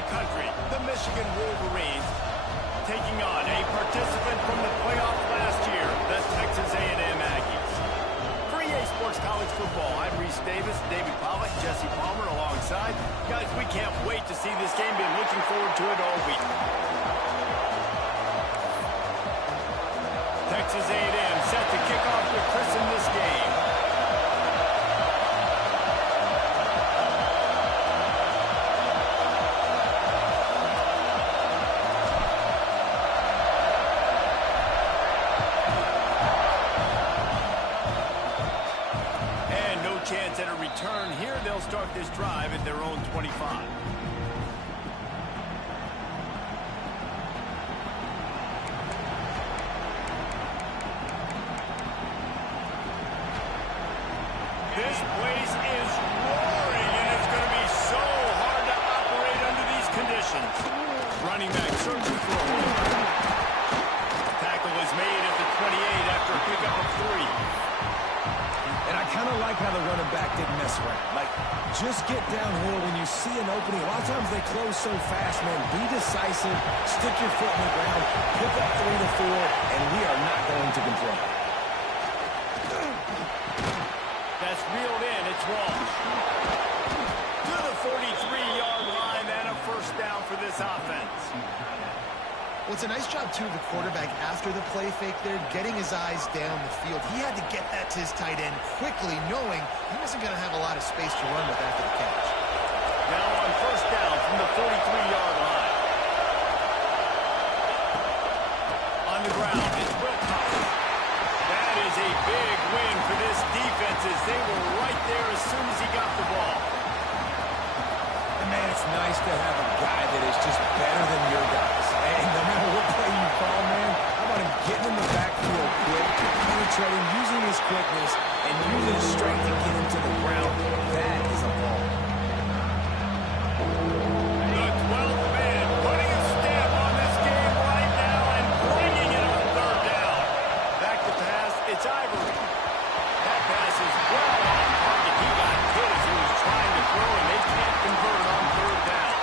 the country, the Michigan Wolverines, taking on a participant from the playoff last year, the Texas A&M Aggies. For EA Sports College Football, I'm Reese Davis, David Pollock, Jesse Palmer alongside. Guys, we can't wait to see this game. Been looking forward to it all week. Texas A&M set to kick off to christen this game. And no chance at a return here. They'll start this drive at their own 25. This place is roaring, and it's going to be so hard to operate under these conditions. Running back searching for a hole. Tackle is made at the 28 after a pickup of 3. And I kind of like how the running back didn't mess around. Like, just get downhill when you see an opening. A lot of times they close so fast, man. Be decisive, stick your foot in the ground, pick up 3 to 4, and we are not going to complain. That's reeled in. It's Walsh. To the 43-yard line and a first down for this offense. Well, it's a nice job, too, of the quarterback after the play fake there, getting his eyes down the field. He had to get that to his tight end quickly, knowing he wasn't going to have a lot of space to run with after the catch. Now on first down from the 43-yard line. On the ground is Wilcox. That is a big win for this defense as they were right there as soon as he got the ball. And, man, it's nice to have a guy that is just better than your guys. And no matter what play you call, man, how about him getting in the backfield quick, penetrating, using his quickness, and using his strength to get him to the ground. That is a ball. The 12th man putting a stamp on this game right now and bringing it on third down. Back to pass, it's Ivory. That pass is well on target. He got hit as he was trying to throw, and they can't convert on third down.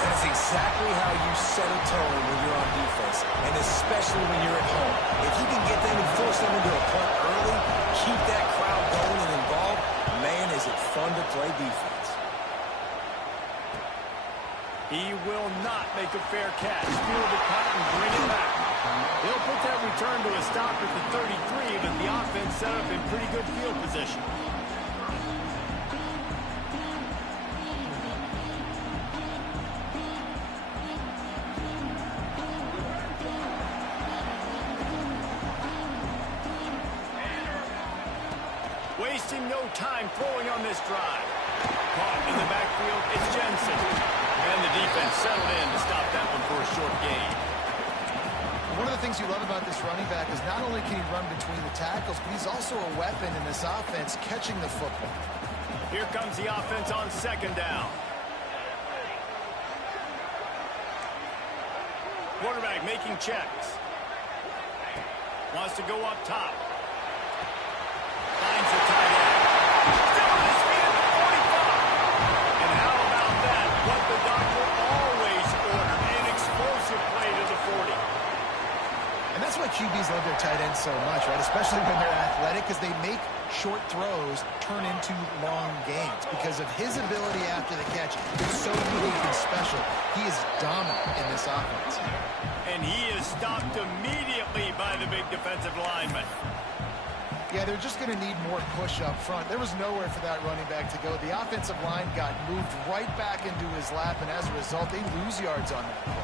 That's exactly how you set a tone when you're on defense, and especially when you're at home. If you can get them and force them into a punt early, keep that crowd going and involved, man, is it fun to play defense. He will not make a fair catch. Field the punt and bring it back. He'll put that return to a stop at the 33, but the offense set up in pretty good field position. Wasting no time throwing on this drive. Caught in the backfield, it's Jensen. And the defense settled in to stop that one for a short gain. One of the things you love about this running back is not only can he run between the tackles, but he's also a weapon in this offense, catching the football. Here comes the offense on second down. Quarterback making checks. Wants to go up top. Finds the tight end. Still on his feet at the 45. And how about that? What the doctor always ordered. An explosive play to the 40. And that's why QBs love their tight ends so much, right? Especially when they're athletic, because they make short throws turn into long gains. Because of his ability after the catch, it's so unique and special. He is dominant in this offense. And he is stopped immediately by the big defensive lineman. Yeah, they're just going to need more push up front. There was nowhere for that running back to go. The offensive line got moved right back into his lap, and as a result, they lose yards on that play.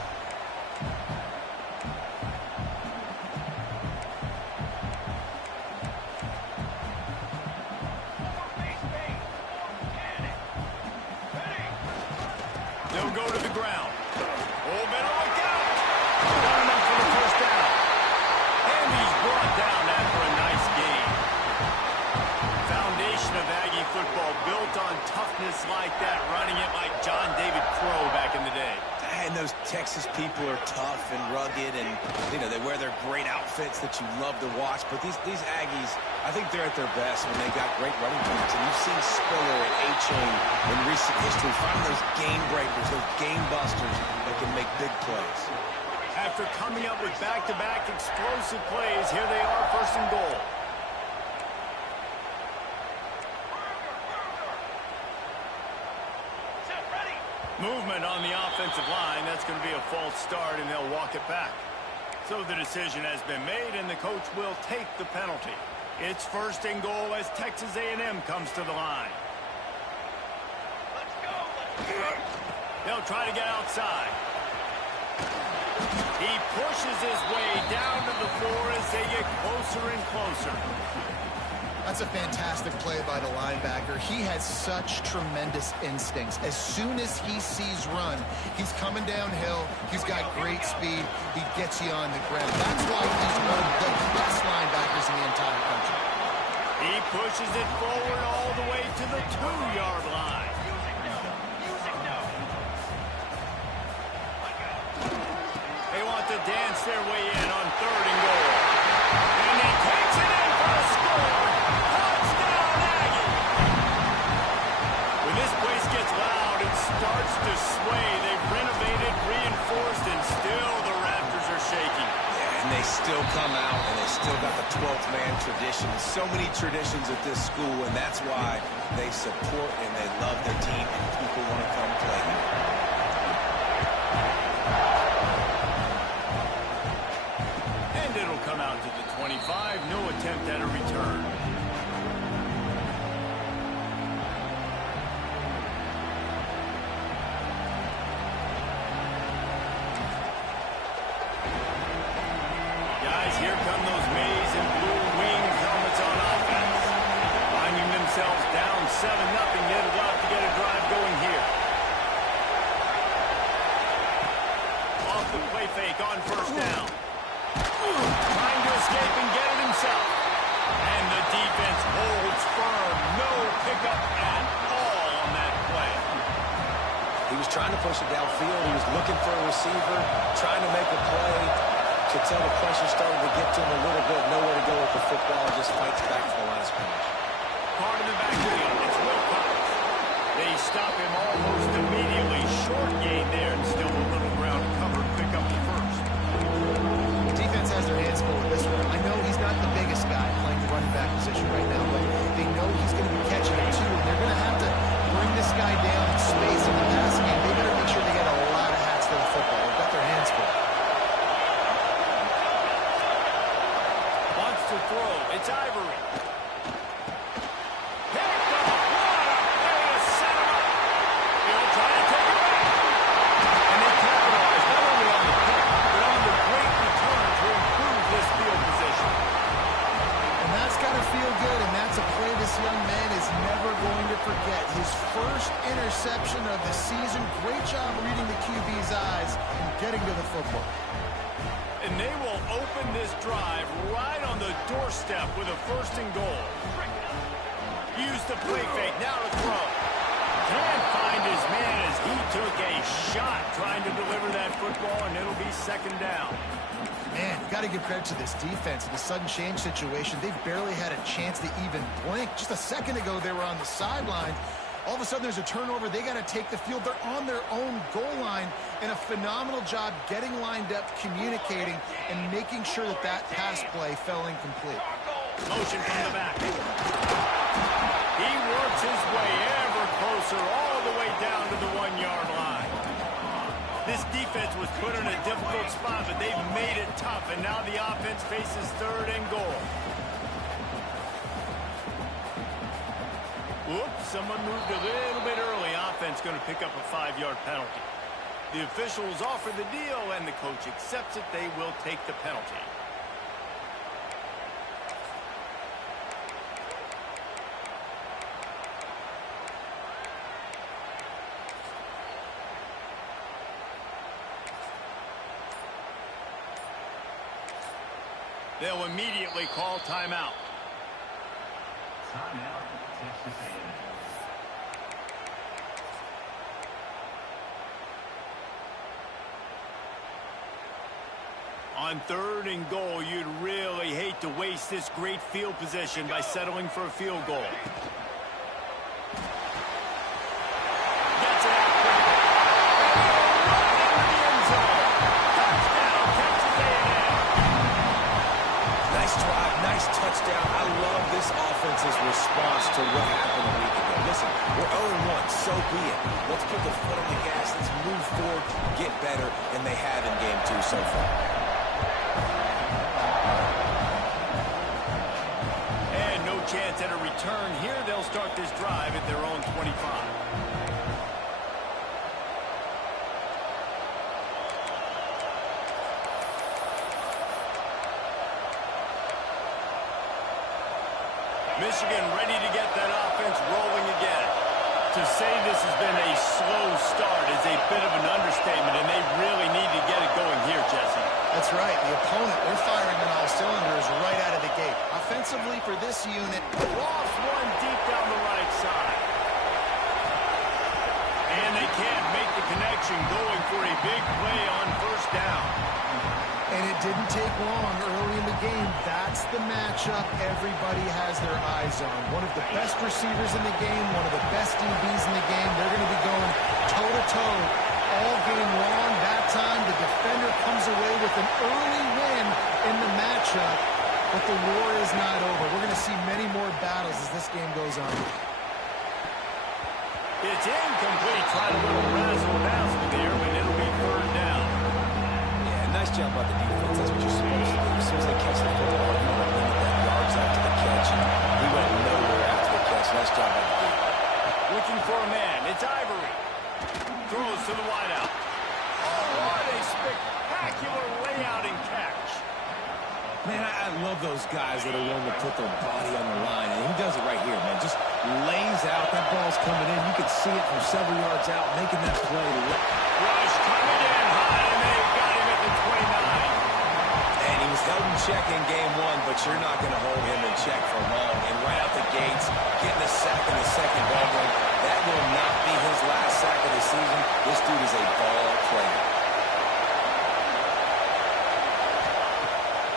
They'll go to the ground. Oh, better look out. Got him up for the first down. And he's brought down after a nice game. Foundation of Aggie football built on toughness like that, running it like John David Crow back in the day. And the those Texas people are tough and rugged, and, you know, they wear their great outfits that you love to watch. But these Aggies, I think they're at their best when they got great running backs. And you've seen Spiller and A-Chain in recent history finding those game breakers, those game busters that can make big plays. After coming up with back-to-back explosive plays, here they are, first and goal. Movement on the offensive line. That's going to be a false start, and they'll walk it back. So the decision has been made, and the coach will take the penalty. It's first and goal as Texas A&M comes to the line. Let's go. They'll try to get outside. He pushes his way down to the floor as they get closer and closer. That's a fantastic play by the linebacker. He has such tremendous instincts. As soon as he sees run, he's coming downhill. He's got great speed. He gets you on the ground. That's why he's one of the best linebackers in the entire country. He pushes it forward all the way to the 2-yard line. They want to dance their way in on third and goal. And he takes it in for a score. Touchdown, Aggie! When this place gets loud, it starts to sway. They've renovated, reinforced, and still the Raptors are shaking. Yeah, and they still come out, and they still got the 12th man tradition. So many traditions at this school, and that's why they support and they love their team, and people want to come play here. Come out to the 25, no attempt at a return. Guys, here come those maize and blue wing helmets on offense. Finding themselves down 7-0, they'd love to get a drive going here. Off the play fake on first down. Trying to escape and get it himself. And the defense holds firm. No pickup at all on that play. He was trying to push it downfield. He was looking for a receiver, trying to make a play. Could tell the pressure started to get to him a little bit. Nowhere to go with the football. Just fights back to the line of scrimmage. Part of the backfield. It's Will Cox. They stop him almost immediately. Short gain there and still a little ground cover. Pick up the first. Defense has their hands full with this one. I know he's not the biggest guy playing the running back position right now, but they know he's going to be catching it too, and they're going to have to bring this guy down in space in the passing game. They better make sure they get a lot of hats to the football. They've got their hands full. Wants to throw. It's Ivory. His first interception of the season. Great job reading the QB's eyes and getting to the football. And they will open this drive right on the doorstep with a first and goal. Use the play fake, now to throw. Can't find his man as he took a shot trying to deliver that football, and it'll be second down. Man, you got to give credit to this defense in the sudden change situation. They've barely had a chance to even blink. Just a second ago, they were on the sideline. All of a sudden, there's a turnover. They got to take the field. They're on their own goal line, and a phenomenal job getting lined up, communicating, and making sure that that pass play fell incomplete. Motion from the back. He works his way ever closer, all the way down to the 1-yard line. This defense was put in a difficult spot, but they've made it tough, and now the offense faces third and goal. Whoops, someone moved a little bit early. Offense going to pick up a 5-yard penalty. The officials offer the deal, and the coach accepts it. They will take the penalty. They'll immediately call timeout. Timeout, Texas A&M. On 3rd and goal, you'd really hate to waste this great field position by settling for a field goal. Gets it out quick. And he'll run into the end zone. Touchdown, Texas A&M. Nice drive, nice touchdown. I love this offense's response to what happened a week ago. Listen, we're 0-1, so be it. Let's put the foot on the gas. Let's move forward, get better, and they have in game 2 so far. And no chance at a return here. They'll start this drive at their own 25. Michigan ready to get that offense rolling again. To say this has been a slow start is a bit of an understatement, and they really need to get it going here, Jesse. That's right. The opponent, they're firing on all cylinders right out of the gate. Offensively for this unit, Lost one deep down the right side. And they can't make the connection, going for a big play on 1st down. and it didn't take long early in the game. That's the matchup everybody has their eyes on. One of the best receivers in the game, one of the best DBs in the game. They're going to be going toe-to-toe all game long. That time, the defender comes away with an early win in the matchup, but the war is not over. We're going to see many more battles as this game goes on. It's incomplete. Tried a little razzle-dazzle there, but it'll be 3rd down. Yeah, nice job by the defense. That's what you're supposed to do. As soon as they catch the football, you want to limit that yards after the catch. He went nowhere after the catch. Nice job by the defense. Looking for a man. It's Ivory. Throws to the wideout. Oh, what a spectacular layout and catch. Man, I love those guys that are willing to put their body on the line, and he does it right here, man. Just lays out. That ball's coming in. You can see it from several yards out, making that play. Rush coming in high, and they've got him at the 29. And he was held in check in game 1, but you're not going to hold him in check for long. And right out the gates, getting a sack in the second ball game, that will not be his last sack of the season. This dude is a ball player.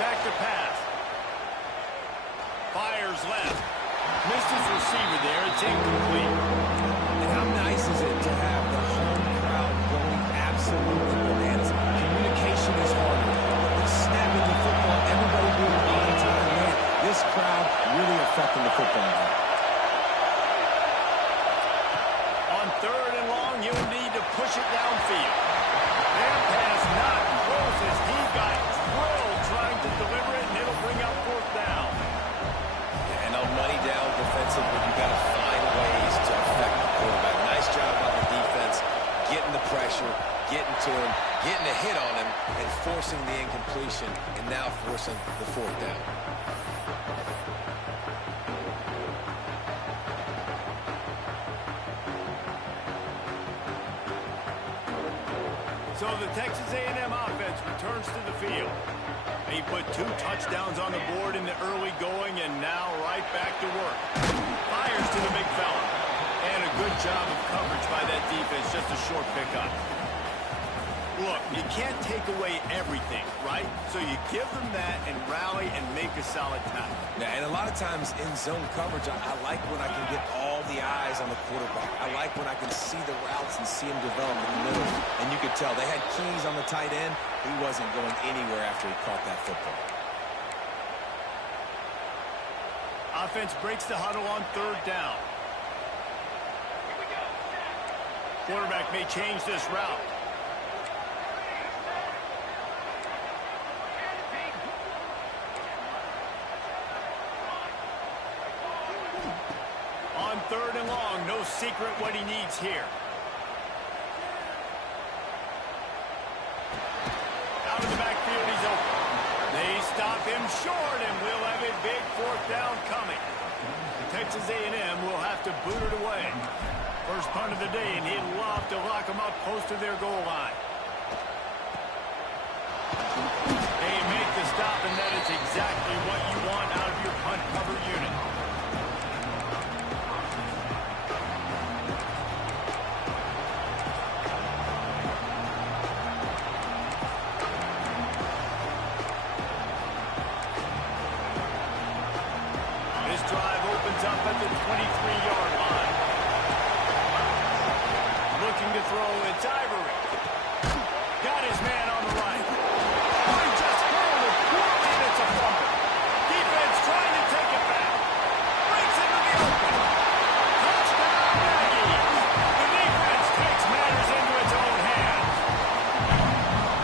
Back to pass. Fires left. Missed his receiver there. It's incomplete. And how nice is it to have the home crowd going absolutely bananas? Communication is harder. It's snapping the football, everybody being on time. Man, this crowd really affecting the football game. On 3rd and long, he'll need to push it downfield. That pass not close as he got drilled trying to deliver it, and it'll bring up 4th down. And on money down defensively, you got to find ways to affect the quarterback. Nice job by the defense, getting the pressure, getting to him, getting a hit on him, and forcing the incompletion, and now forcing the 4th down. So the Texas A&M offense returns to the field. They put 2 touchdowns on the board in the early going, and now right back to work. Fires to the big fella. And a good job of coverage by that defense, just a short pickup. Look, you can't take away everything, right? So you give them that and rally and make a solid tackle. Yeah, and a lot of times in zone coverage, I like when I can get all the eyes on the quarterback. I like when I can see the routes and see him develop in the middle. And you could tell they had keys on the tight end. He wasn't going anywhere after he caught that football. Offense breaks the huddle on 3rd down. Quarterback may change this route. On 3rd and long, no secret what he needs here. Out of the backfield, he's open. They stop him short, and we'll have a big 4th down coming. Texas A&M will have to boot it away. First punt of the day, and he'd love to lock them up close to their goal line. They make the stop, and that is exactly what you want out of your punt cover unit. throw. It's Ivory. Got his man on the right. Oh, he just hurled it. And it's a fumble. Defense trying to take it back. Breaks into the open. Touchdown, Aggies. The defense takes matters into its own hands.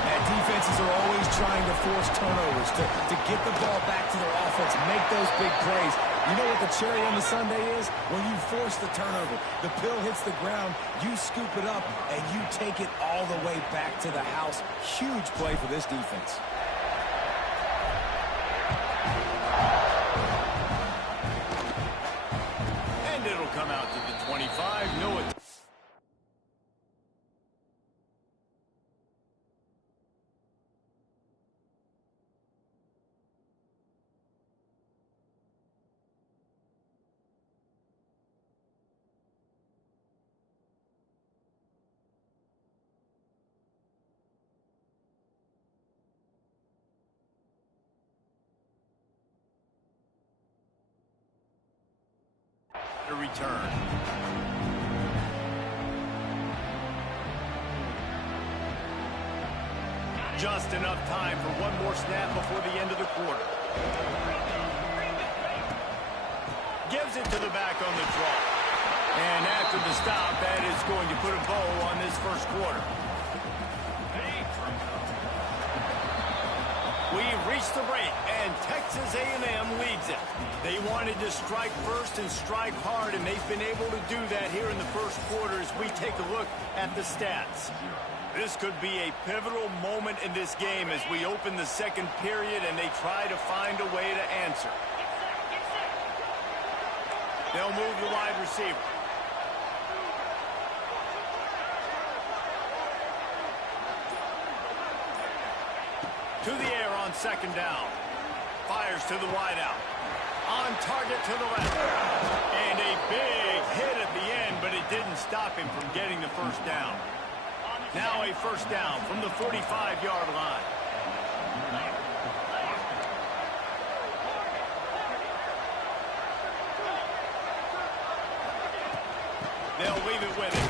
And defenses are always trying to force turnovers to get the ball back to their offense, make those big plays. You know what the cherry on the sundae is? When you force the turnover, the pill hits the ground, you scoop it up, and you take it all the way back to the house. Huge play for this defense. And it'll come out to the 25. No attempt. To return. Just enough time for one more snap before the end of the quarter. Gives it to the back on the draw. And after the stop, that is going to put a bow on this first quarter. We've reached the break, and Texas A&M leads it. They wanted to strike first and strike hard, and they've been able to do that here in the first quarter as we take a look at the stats. This could be a pivotal moment in this game as we open the second period and they try to find a way to answer. They'll move the wide receiver. To the air on second down. Fires to the wideout. On target to the left. And a big hit at the end, but it didn't stop him from getting the first down. Now a first down from the 45-yard line. They'll leave it with him.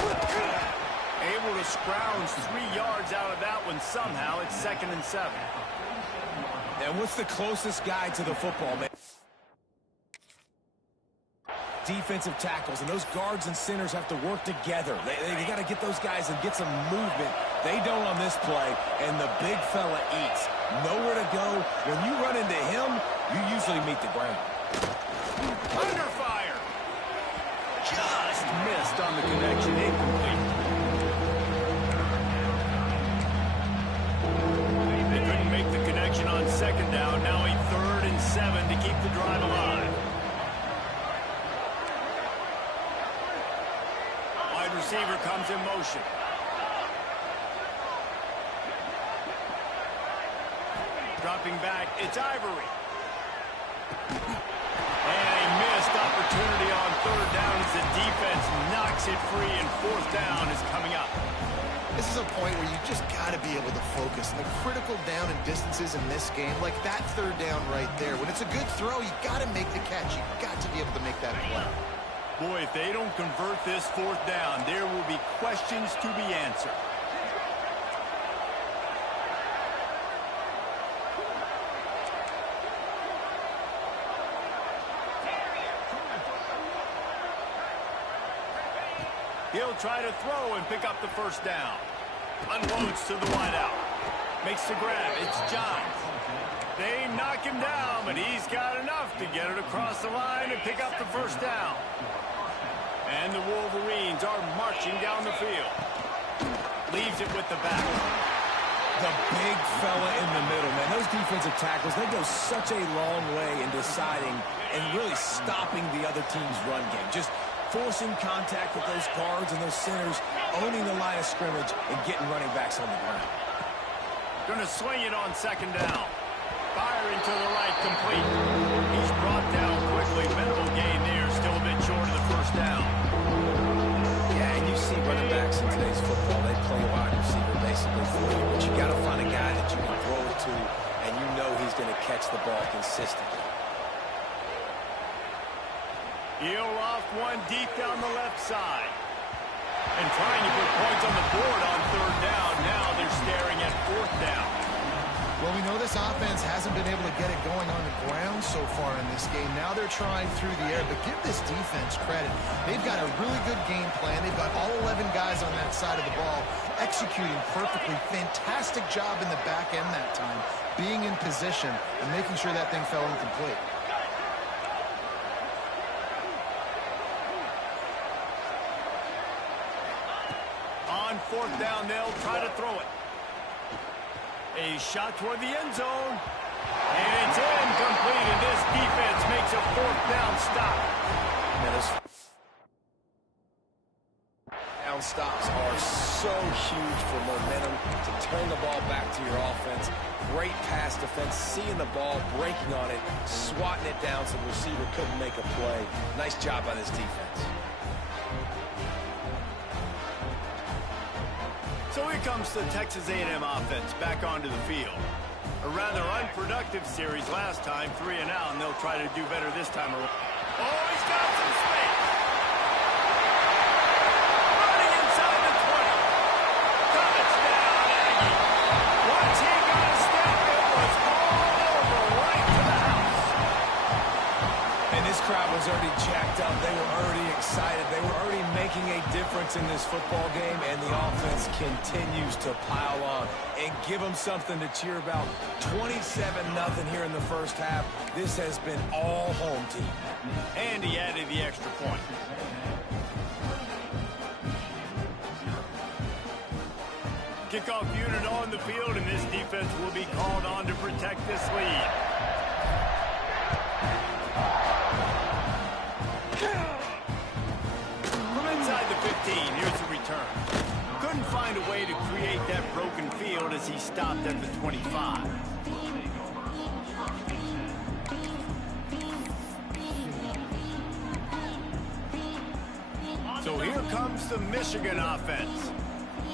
Able to scrounge 3 yards out of that one somehow. It's 2nd and 7. And what's the closest guy to the football, man? Defensive tackles, and those guards and centers have to work together. They got to get those guys and get some movement. They don't on this play, and the big fella eats. Nowhere to go. When you run into him, you usually meet the ground. Under fire. Just missed on the connection. Incomplete. They couldn't make the connection on second down. Now a 3rd and 7 to keep the drive alive. Wide receiver comes in motion. Dropping back, it's Ivory. And a missed opportunity on 3rd down as the defense knocks it free, and 4th down is coming up. This is a point where you just got to be able to focus. The critical down and distances in this game, like that 3rd down right there. When it's a good throw, you got to make the catch. You got to be able to make that play. Boy, if they don't convert this 4th down, there will be questions to be answered. He'll try to throw and pick up the first down. Unloads to the wideout. Makes the grab. It's Johns. They knock him down, but he's got enough to get it across the line and pick up the first down. And the Wolverines are marching down the field. Leaves it with the back. The big fella in the middle, man. Those defensive tackles, they go such a long way in deciding and really stopping the other team's run game. Just forcing contact with those guards and those centers, owning the line of scrimmage, and getting running backs on the ground. Going to swing it on second down. Firing to the right, complete. He's brought down quickly. Minimal gain there, still a bit short of the first down. Yeah, and you see running backs in today's football, they play wide receiver basically for you, but you got to find a guy that you can throw it to, and you know he's going to catch the ball consistently. He'll off one deep down the left side. And trying to put points on the board on third down. Now they're staring at fourth down. Well, we know this offense hasn't been able to get it going on the ground so far in this game. Now they're trying through the air, but give this defense credit. They've got a really good game plan. They've got all 11 guys on that side of the ball executing perfectly. Fantastic job in the back end that time, being in position and making sure that thing fell incomplete. On fourth down, they'll try to throw it. A shot toward the end zone. And it's incomplete, and this defense makes a fourth down stop. Down stops are so huge for momentum to turn the ball back to your offense. Great pass defense, seeing the ball, breaking on it, swatting it down so the receiver couldn't make a play. Nice job by this defense. So here comes the Texas A&M offense back onto the field. A rather unproductive series last time, 3 and out, and they'll try to do better this time around. Oh, he's got some space. Running inside the 20. Touchdown, Aggie. Once he got a step, it was all over right to the house. And this crowd was already jacked up. They were already excited. They were already making a difference in this football game, and the offense continues to pile on and give them something to cheer about. 27-0 here in the first half. This has been all home team. And he added the extra point. Kickoff unit on the field, and this defense will be called on to protect this lead. From inside the 15, here's the return. Couldn't find a way to create that broken field as he stopped at the 25. So here comes the Michigan offense.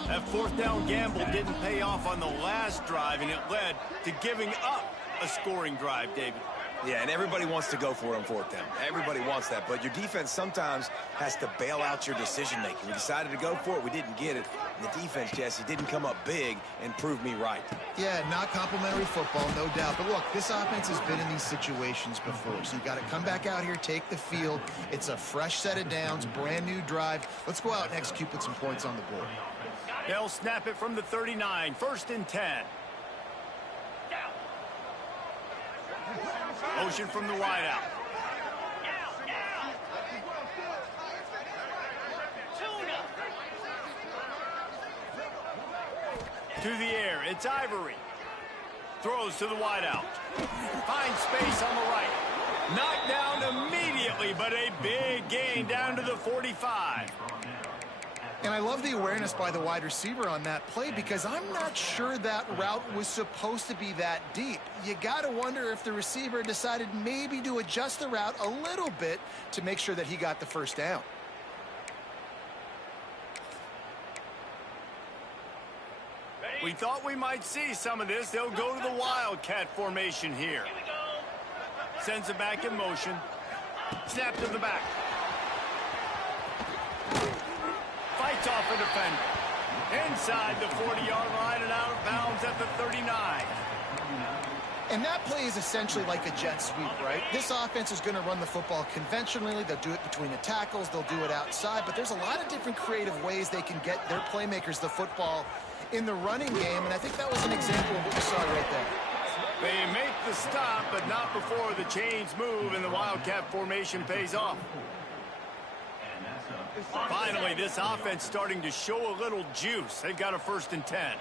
That fourth down gamble didn't pay off on the last drive, and it led to giving up a scoring drive, David. Yeah, and everybody wants to go for it on fourth down. Everybody wants that, but your defense sometimes has to bail out your decision-making. We decided to go for it. We didn't get it. And the defense, Jesse, didn't come up big and prove me right. Yeah, not complimentary football, no doubt. But look, this offense has been in these situations before. So you got to come back out here, take the field. It's a fresh set of downs, brand new drive. Let's go out and execute, put some points on the board. They'll snap it from the 39, 1st and 10. Motion from the wideout. To the air, it's Ivory. Throws to the wideout. Finds space on the right. Knocked down immediately, but a big gain down to the 45. And I love the awareness by the wide receiver on that play because I'm not sure that route was supposed to be that deep. You got to wonder if the receiver decided maybe to adjust the route a little bit to make sure that he got the first down. We thought we might see some of this. They'll go to the Wildcat formation here. Sends it back in motion. Snap to the back. Fights off a defender. Inside the 40-yard line and out of bounds at the 39. And that play is essentially like a jet sweep, right? This offense is going to run the football conventionally. They'll do it between the tackles. They'll do it outside. But there's a lot of different creative ways they can get their playmakers the football in the running game. And I think that was an example of what we saw right there. They make the stop, but not before the chains move and the Wildcat formation pays off. Finally, this offense starting to show a little juice. They've got a 1st and 10.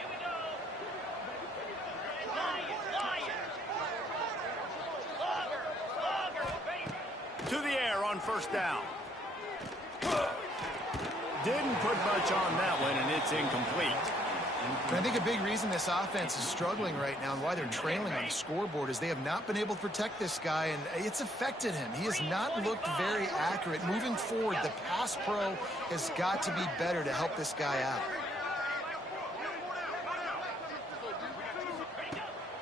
To the air on 1st down. Didn't put much on that one, and it's incomplete. And I think a big reason this offense is struggling right now and why they're trailing on the scoreboard is they have not been able to protect this guy, and it's affected him. He has not looked very accurate. Moving forward, the pass pro has got to be better to help this guy out.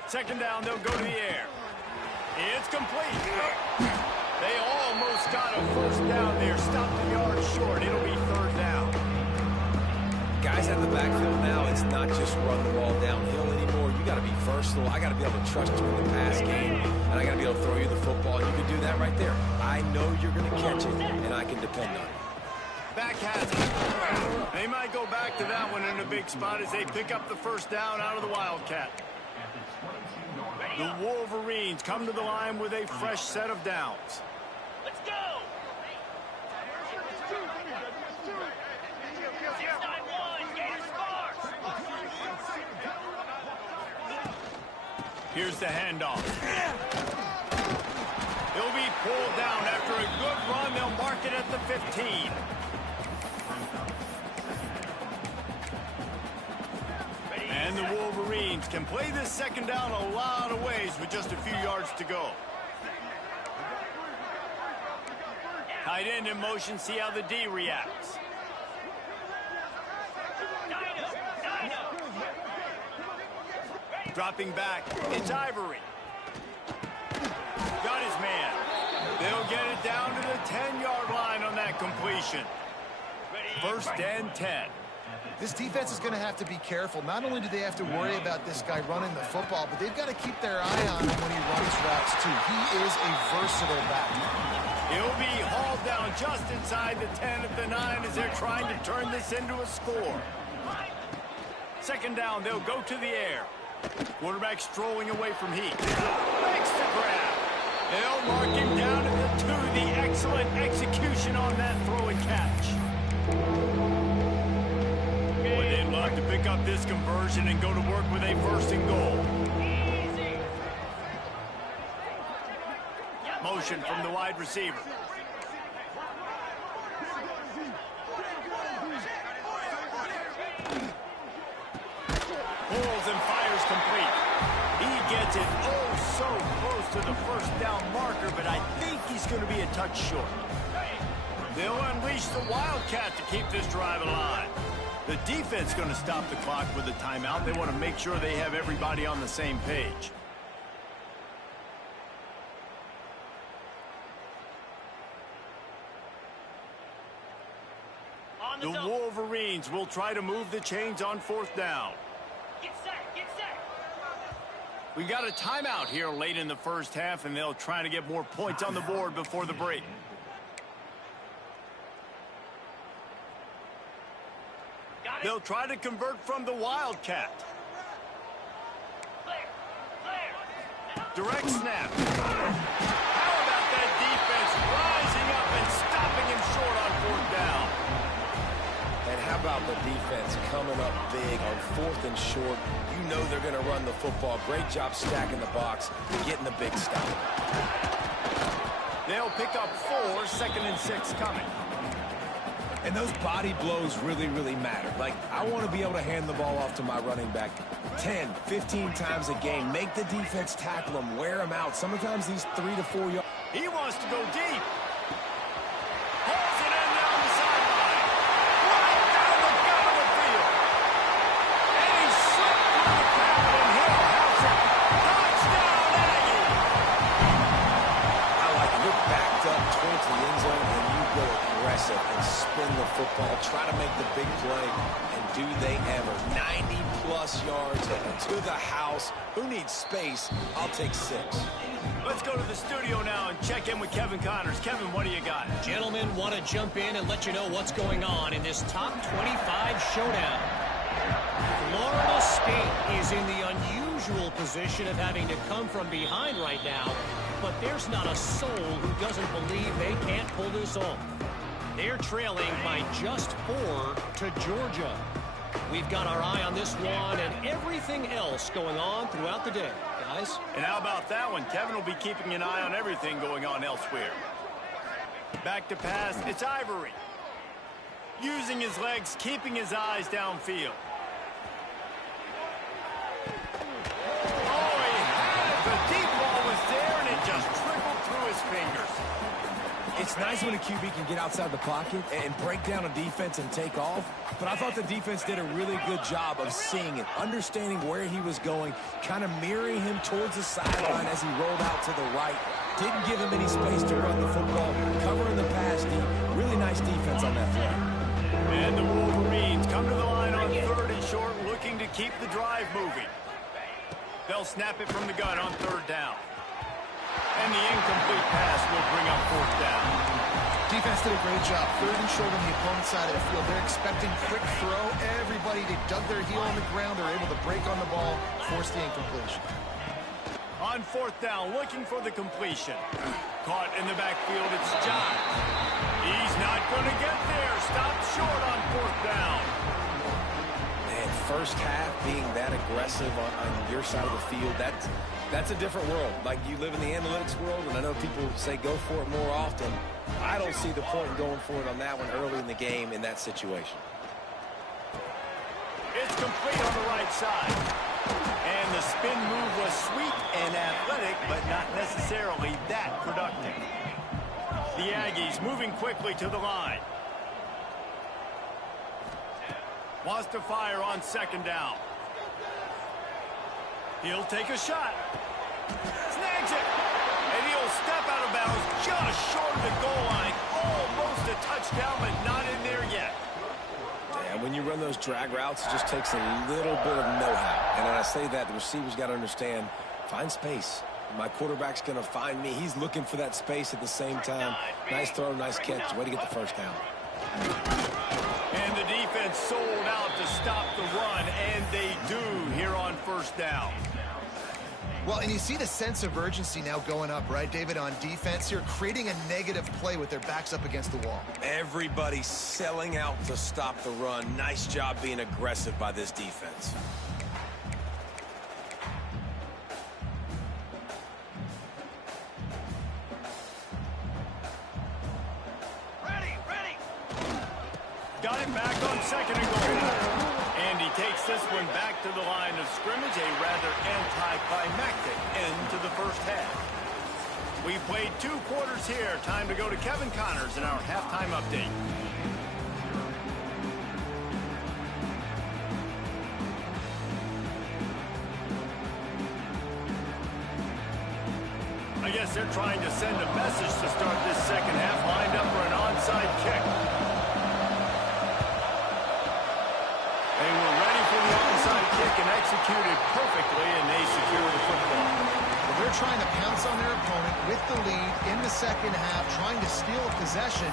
2nd down, they'll go to the air. It's complete. They almost got a 1st down there. Stopped the yard short. It'll be 3rd down. guys out of the backfield now, it's not just run the ball downhill anymore. You got to be versatile. I got to be able to trust you in the pass game, and I got to be able to throw you the football. You can do that right there. I know you're going to catch it, and I can depend on it. Back has it. They might go back to that one in a big spot as they pick up the first down out of the Wildcat. The Wolverines come to the line with a fresh set of downs. Let's go! Here's the handoff. He'll be pulled down after a good run. They'll mark it at the 15. And the Wolverines can play this second down a lot of ways with just a few yards to go. Tight end in motion, see how the D reacts. Dropping back, it's Ivory. Got his man. They'll get it down to the 10-yard line on that completion. First and 10. This defense is going to have to be careful. Not only do they have to worry about this guy running the football, but they've got to keep their eye on him when he runs routes, too. He is a versatile back. He'll be hauled down just inside the 10 at the 9 as they're trying to turn this into a score. Second down, they'll go to the air. Quarterback strolling away from heat. Makes the grab. They'll mark him down at the 2. The excellent execution on that throw and catch. Would they love to pick up this conversion and go to work with a first and goal? Motion from the wide receiver. Pulls and fires complete. He gets it so close to the first down marker, but I think he's going to be a touch short. They'll unleash the Wildcat to keep this drive alive. The defense going to stop the clock with a timeout. They want to make sure they have everybody on the same page. The Wolverines will try to move the chains on fourth down. Get set, get set. We got a timeout here late in the first half, and they'll try to get more points on the board before the break. They'll try to convert from the Wildcat. Clear, clear. Direct snap. How about that defense rising up and stopping him short on fourth down? And how about the defense coming up big on fourth and short? You know they're going to run the football. Great job stacking the box, getting the big stop. They'll pick up 4, second and 6 coming. And those body blows really, really matter. Like, I want to be able to hand the ball off to my running back 10, 15 times a game. Make the defense tackle them, wear them out. Sometimes these 3 to 4 yards. He wants to go deep. Pulls it in down the sideline. Right down the gut of the field. And he slipped through the crowd and hit Houser. Touchdown, Aggie. I like it. You're backed up towards the end zone, and you go aggressive and spin the football, try to make the big play, and do they ever. 90-plus yards to the house. Who needs space? I'll take 6. Let's go to the studio now and check in with Kevin Connors. Kevin, what do you got? Gentlemen, want to jump in and let you know what's going on in this top 25 showdown. Florida State is in the unusual position of having to come from behind right now, but there's not a soul who doesn't believe they can't pull this off. They're trailing by just 4 to Georgia. We've got our eye on this one and everything else going on throughout the day, guys. And how about that one? Kevin will be keeping an eye on everything going on elsewhere. Back to pass, it's Ivory. Using his legs, keeping his eyes downfield. Oh, he had it. The deep ball was there, and it just trickled through his fingers. It's nice when a QB can get outside the pocket and break down a defense and take off, but I thought the defense did a really good job of seeing it, understanding where he was going, kind of mirroring him towards the sideline as he rolled out to the right. Didn't give him any space to run the football, covering the pass deep. Really nice defense on that play. And the Wolverines come to the line on keep the drive moving. They'll snap it from the gun on 3rd down. And the incomplete pass will bring up 4th down. Defense did a great job. 3rd and short on the opponent's side of the field. They're expecting quick throw. Everybody, they dug their heel on the ground. They're able to break on the ball, force the incompletion. On 4th down, looking for the completion. Caught in the backfield, it's John. He's not going to get there. Stopped short on 4th down. Man, first half being that aggressive on your side of the field, that's a different world. Like, you live in the analytics world, and I know people say go for it more often. I don't see the point in going for it on that one early in the game in that situation. It's complete on the right side. And the spin move was sweet and athletic, but not necessarily that productive. The Aggies moving quickly to the line. Wants to fire on 2nd down. He'll take a shot. Snags it. And he'll step out of bounds just short of the goal line. Almost a touchdown, but not in there yet. And when you run those drag routes, it just takes a little bit of know-how. And when I say that, the receiver's got to understand, find space. My quarterback's going to find me. He's looking for that space at the same time. Nice throw, nice catch. Way to get the 1st down. And the defense sold out to stop the run, and they do here on 1st down. Well, and you see the sense of urgency now going up, right, David, on defense here, creating a negative play with their backs up against the wall. Everybody selling out to stop the run. Nice job being aggressive by this defense. Got him back on 2nd and goal. And he takes this one back to the line of scrimmage, a rather anticlimactic end to the 1st half. We played 2 quarters here. Time to go to Kevin Connors in our halftime update. I guess they're trying to send a message to start this 2nd half, lined up for an onside kick. They were ready for the onside kick and executed perfectly, and they secure the football. Well, they're trying to pounce on their opponent with the lead in the 2nd half, trying to steal a possession,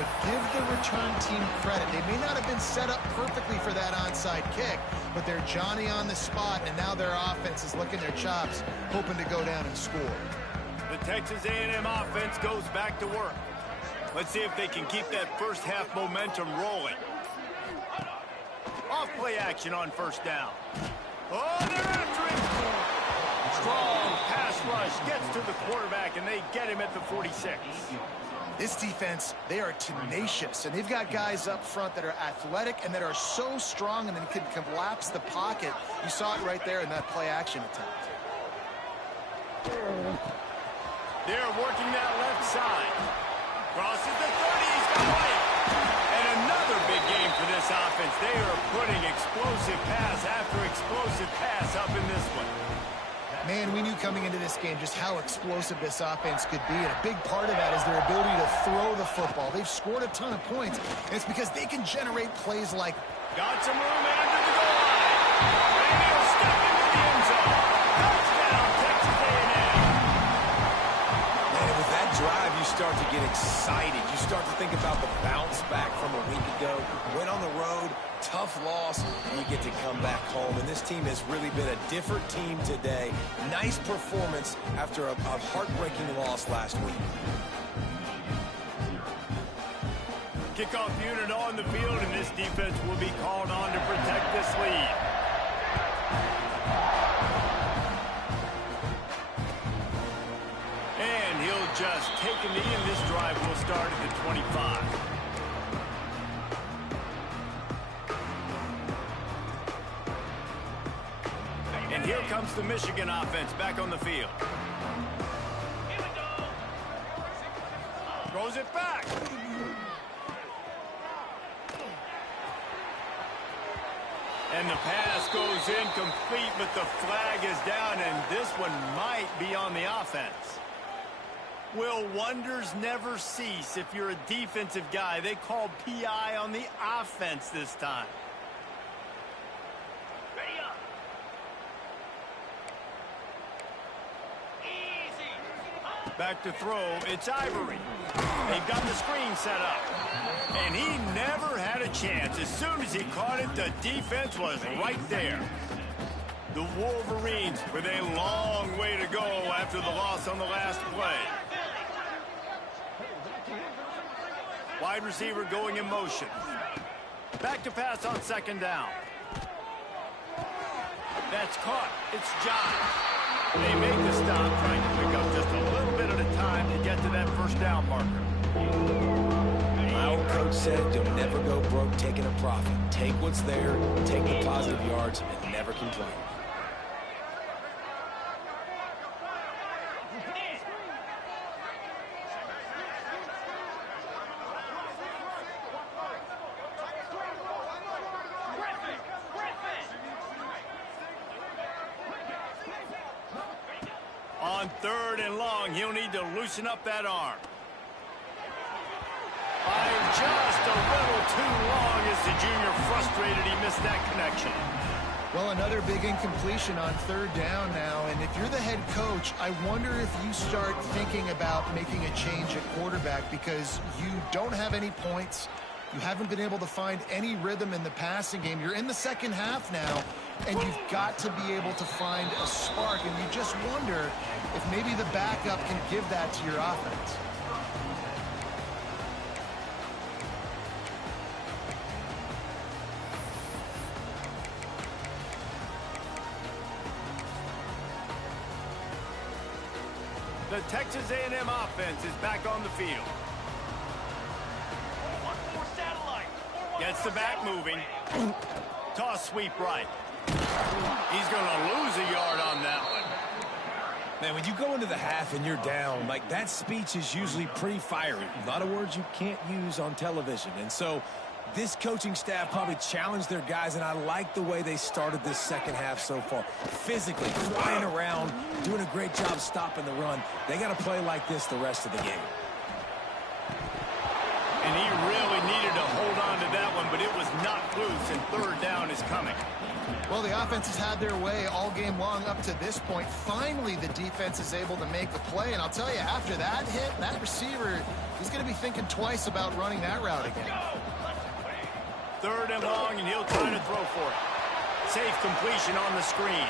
but give the return team credit. They may not have been set up perfectly for that onside kick, but they're Johnny on the spot, and now their offense is licking their chops, hoping to go down and score. The Texas A&M offense goes back to work. Let's see if they can keep that 1st half momentum rolling. Off play action on 1st down. Oh, they're after him. Strong pass rush gets to the quarterback, and they get him at the 46. This defense, they are tenacious, and they've got guys up front that are athletic and that are so strong and then can collapse the pocket. You saw it right there in that play action attempt. They're working that left side. Crosses the 30. He's got away. And another big game for this offense. They are putting explosive pass after explosive pass up in this one. Man, we knew coming into this game just how explosive this offense could be, and a big part of that is their ability to throw the football. They've scored a ton of points, and it's because they can generate plays like... Got some room after the goal line. And he'll step into the end zone. Touchdown, Texas A&M. And with that drive, you start to get excited. You start to think about the bounce back from a week ago. Went on the road, tough loss, and you get to come back home. And this team has really been a different team today. Nice performance after a heartbreaking loss last week. Kickoff unit on the field, and this defense will be called on to protect this lead. And he'll just take a knee, and this drive will start at the 25. And here comes the Michigan offense back on the field. Here we go. Throws it back. And the pass goes incomplete, but the flag is down, and this one might be on the offense. Will wonders never cease if you're a defensive guy? They called PI on the offense this time. Ready Back to throw, it's Ivory. They've got the screen set up. And he never had a chance. As soon as he caught it, the defense was right there. The Wolverines with a long way to go after the loss on the last play. Wide receiver going in motion. Back to pass on second down. That's caught. It's John. They make the stop, trying to pick up just a little bit at a time to get to that first down marker. My old coach said you'll never go broke taking a profit. Take what's there, take the positive yards, and never complain. On third and long, he'll need to loosen up that arm. By just a little too long as the junior frustrated he missed that connection. Well, another big incompletion on third down now, and if you're the head coach, I wonder if you start thinking about making a change at quarterback because you don't have any points. You haven't been able to find any rhythm in the passing game. You're in the second half now, and you've got to be able to find a spark, and you just wonder if maybe the backup can give that to your offense. The Texas A&M offense is back on the field. Gets the back moving. Toss sweep right. He's going to lose a yard on that one. Man, when you go into the half and you're down, like that speech is usually pretty fiery. A lot of words you can't use on television. And so this coaching staff probably challenged their guys, and I like the way they started this second half so far. Physically, flying around, doing a great job stopping the run. They got to play like this the rest of the game. And he really needed to hold on to that one, but it was not loose, and third down is coming. Well, the offense has had their way all game long up to this point. Finally, the defense is able to make a play, and I'll tell you, after that hit, that receiver, he's going to be thinking twice about running that route again. Third and long, and he'll try to throw for it. Safe completion on the screen.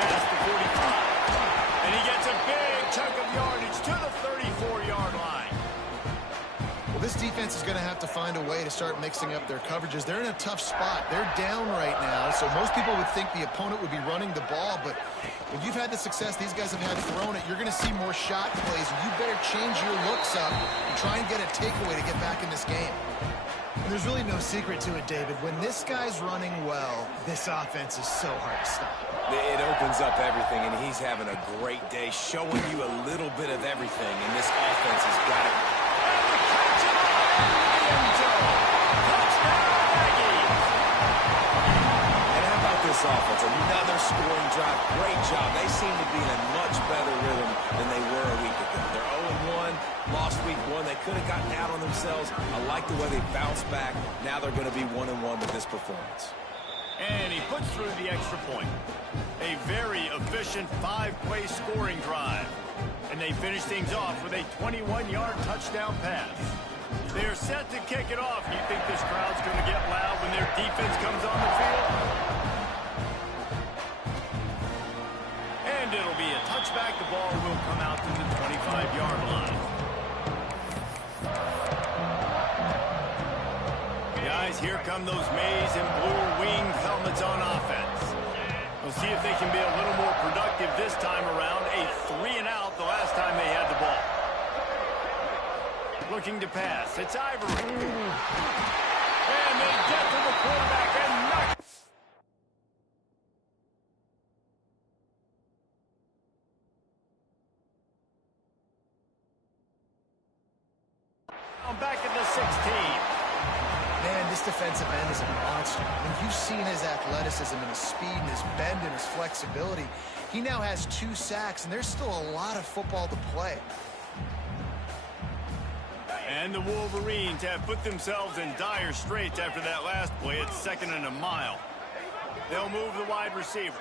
Past the 45. And he gets a big chunk of yardage to the 34-yard line. Well, this defense is going to have to find a way to start mixing up their coverages. They're in a tough spot. They're down right now, so most people would think the opponent would be running the ball, but when you've had the success these guys have had throwing it, you're going to see more shot plays. You better change your looks up and try and get a takeaway to get back in this game. And there's really no secret to it, David. When this guy's running well, this offense is so hard to stop. It opens up everything, and he's having a great day, showing you a little bit of everything, and this offense has got it. And how about this offense? Another scoring drive. Great job. They seem to be in a much better rhythm than they were a week ago. They're 0-1, lost week 1. They could have gotten out on themselves. I like the way they bounced back. Now they're going to be 1-1 with this performance. And he puts through the extra point. A very efficient 5-play scoring drive. And they finish things off with a 21-yard touchdown pass. They're set to kick it off. You think this crowd's going to get loud when their defense comes on the field? And it'll be a touchback. The ball will come out to the 25-yard line. Guys, here come those maize and blue winged helmets on offense. We'll see if they can be a little more productive this time around. A 3-and-out the last time they had the ball. Looking to pass. It's Ivory. And they get to the quarterback and knock. I'm back at the 16. Man, this defensive end is a monster. And you've seen his athleticism and his speed and his bend and his flexibility. He now has 2 sacks, and there's still a lot of football to play. And the Wolverines have put themselves in dire straits after that last play. It's 2nd and a mile. They'll move the wide receiver.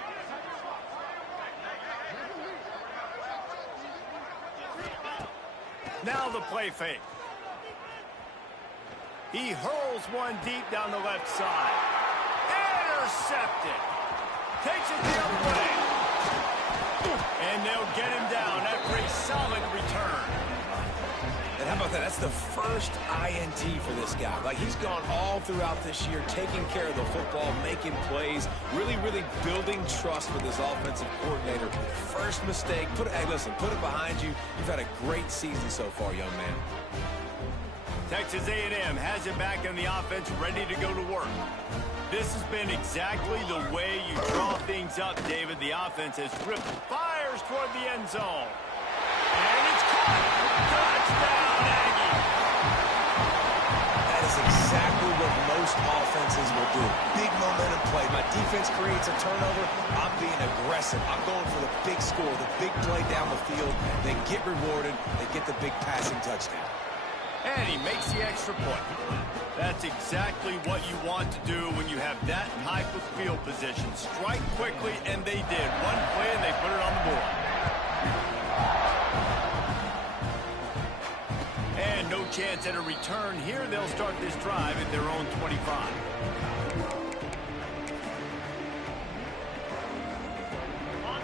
Now the play fake. He hurls one deep down the left side. Intercepted. Takes it the other way. And they'll get him down after a solid return. And how about that? That's the first INT for this guy. Like, he's gone all throughout this year, taking care of the football, making plays, really building trust with his offensive coordinator. First mistake, hey, listen, put it behind you. You've had a great season so far, young man. Texas A&M has it back in the offense, ready to go to work. This has been exactly the way you draw things up, David. The offense has ripped, fires toward the end zone. And it's caught. Touchdown, Aggie. That is exactly what most offenses will do. Big momentum play. My defense creates a turnover. I'm being aggressive. I'm going for the big score, the big play down the field. They get rewarded. They get the big passing touchdown. And he makes the extra point. That's exactly what you want to do when you have that type of field position. Strike quickly, and they did. One play, and they put it on the board. And no chance at a return here. They'll start this drive at their own 25.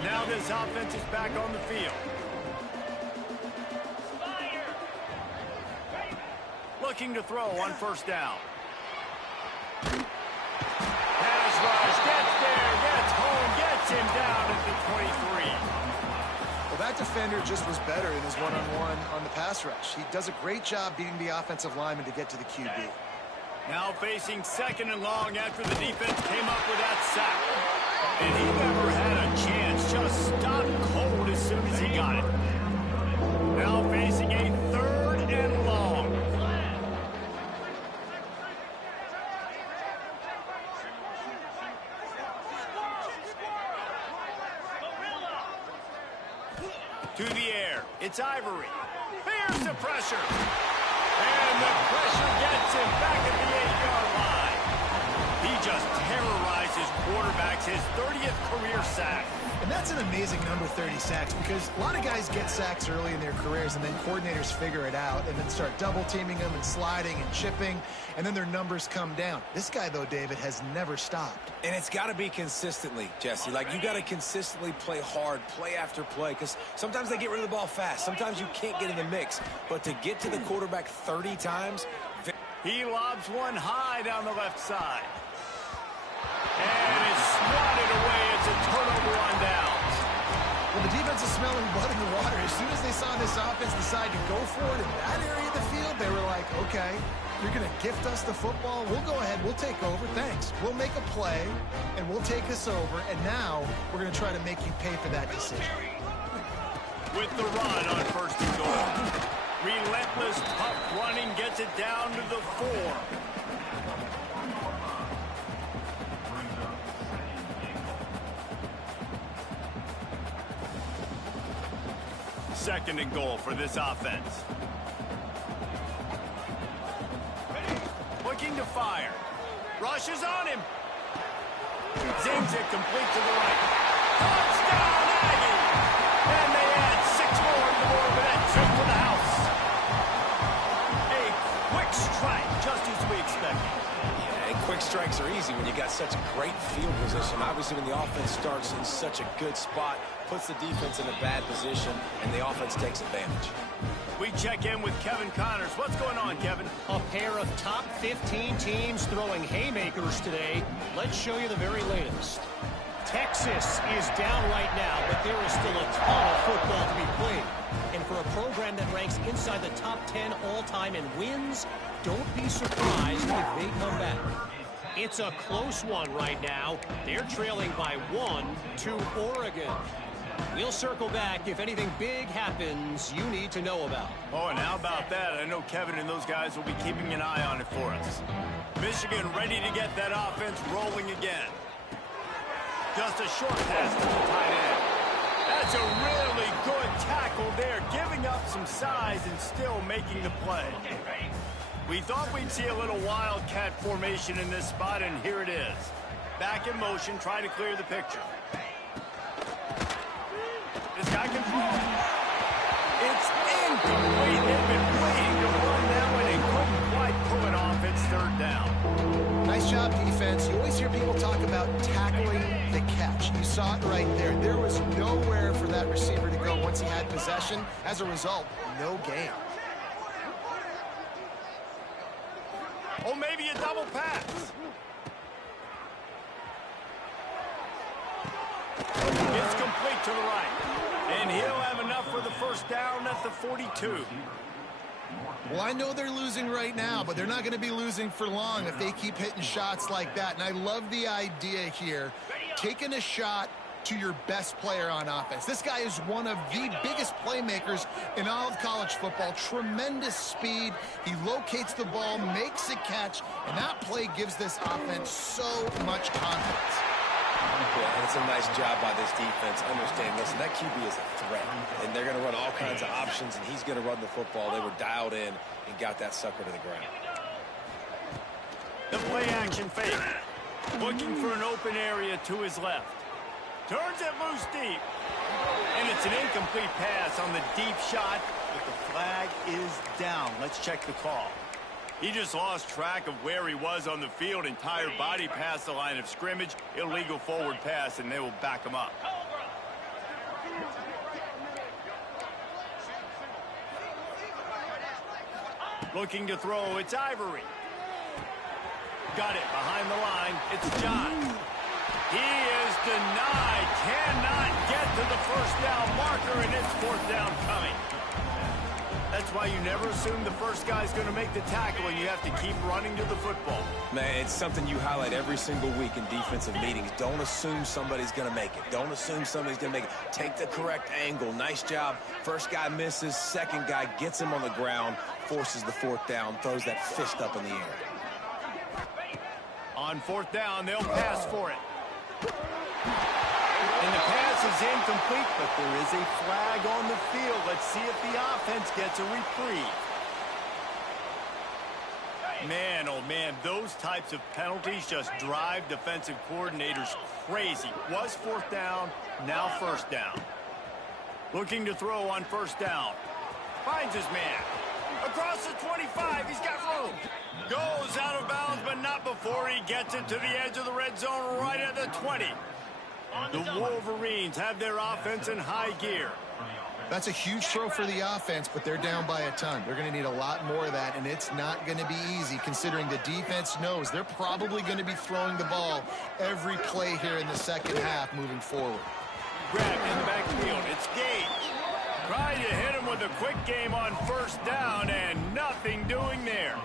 Now this offense is back on the field. Looking to throw on first down. Pass rush, gets there, gets home, gets him down at the 23. Well, that defender just was better in his one-on-one on the pass rush. He does a great job beating the offensive lineman to get to the QB. Now facing second and long after the defense came up with that sack. And he never had a chance, just stopped cold as soon as he got it. Now facing a third and long. To the air, it's Ivory. Here's the pressure. And the pressure gets him back at the 8-yard line. He just terrorizes quarterbacks, his 30th career sack. And that's an amazing number, 30 sacks, because a lot of guys get sacks early in their careers, and then coordinators figure it out and then start double-teaming them and sliding and chipping, and then their numbers come down. This guy, though, David, has never stopped. And it's got to be consistently, Jesse. Like, you got to consistently play hard, play after play, because sometimes they get rid of the ball fast. Sometimes you can't get in the mix. But to get to the quarterback 30 times... He lobs one high down the left side. And it's swatted away. It's a turnover on downs. Well, the defense is smelling blood in the water. As soon as they saw this offense decide to go for it in that area of the field, they were like, okay, you're going to gift us the football. We'll go ahead. We'll take over. Thanks. We'll make a play, and we'll take us over. And now we're going to try to make you pay for that decision. With the run on first and goal. Relentless, tough running gets it down to the 4. Second and goal for this offense. Looking to fire. Rushes on him. Zings it complete to the right. Touchdown, Aggie! And they add 6 more to the board with that trip to the house. A quick strike, just as we expected. Yeah, and quick strikes are easy when you got such a great field position. Obviously, when the offense starts in such a good spot, puts the defense in a bad position, and the offense takes advantage. We check in with Kevin Connors. What's going on, Kevin? A pair of top 15 teams throwing haymakers today. Let's show you the very latest. Texas is down right now, but there is still a ton of football to be played. And for a program that ranks inside the top 10 all-time in wins, don't be surprised if they come back. It's a close one right now. They're trailing by 1 to Oregon. We'll circle back if anything big happens you need to know about. Oh, and how about that? I know Kevin and those guys will be keeping an eye on it for us. Michigan ready to get that offense rolling again. Just a short pass to the tight end. That's a really good tackle there, giving up some size and still making the play. We thought we'd see a little wildcat formation in this spot, and here it is. Back in motion, try to clear the picture. This guy can throw. It's incomplete. They've been waiting to run that one and couldn't quite pull it off. It's third down. Nice job, defense. You always hear people talk about tackling the catch. You saw it right there. There was nowhere for that receiver to go once he had possession. As a result, no gain. Oh, maybe a double pass. It's complete to the right. And he'll have enough for the first down at the 42. Well, I know they're losing right now, but they're not going to be losing for long if they keep hitting shots like that. And I love the idea here, taking a shot to your best player on offense. This guy is one of the biggest playmakers in all of college football. Tremendous speed. He locates the ball, makes a catch, and that play gives this offense so much confidence. Yeah, and it's a nice job by this defense. Understand, listen, that QB is a threat, and they're going to run all kinds of options, and he's going to run the football. They were dialed in and got that sucker to the ground. The play action fake. Looking for an open area to his left. Turns it loose deep. And it's an incomplete pass on the deep shot, but the flag is down. Let's check the call. He just lost track of where he was on the field. Entire body past the line of scrimmage. Illegal forward pass, and they will back him up. Looking to throw, it's Ivory. Got it behind the line. It's John. He is denied. Cannot get to the first down marker, and it's fourth down coming. That's why you never assume the first guy's going to make the tackle, and you have to keep running to the football. Man, it's something you highlight every single week in defensive meetings. Don't assume somebody's going to make it. Don't assume somebody's going to make it. Take the correct angle. Nice job. First guy misses. Second guy gets him on the ground, forces the fourth down, throws that fist up in the air. On fourth down, they'll pass for it. And the pass is incomplete, but there is a flag on the field. Let's see if the offense gets a reprieve. Man, oh man, those types of penalties just drive defensive coordinators crazy. Was fourth down, now first down. Looking to throw on first down. Finds his man. Across the 25, he's got room. Goes out of bounds, but not before he gets it to the edge of the red zone right at the 20. The Wolverines have their offense in high gear. That's a huge throw for the offense, but they're down by a ton. They're going to need a lot more of that, and it's not going to be easy considering the defense knows they're probably going to be throwing the ball every play here in the second half moving forward. Grab in the backfield. It's Gage. Trying to hit him with a quick game on first down, and nothing doing there.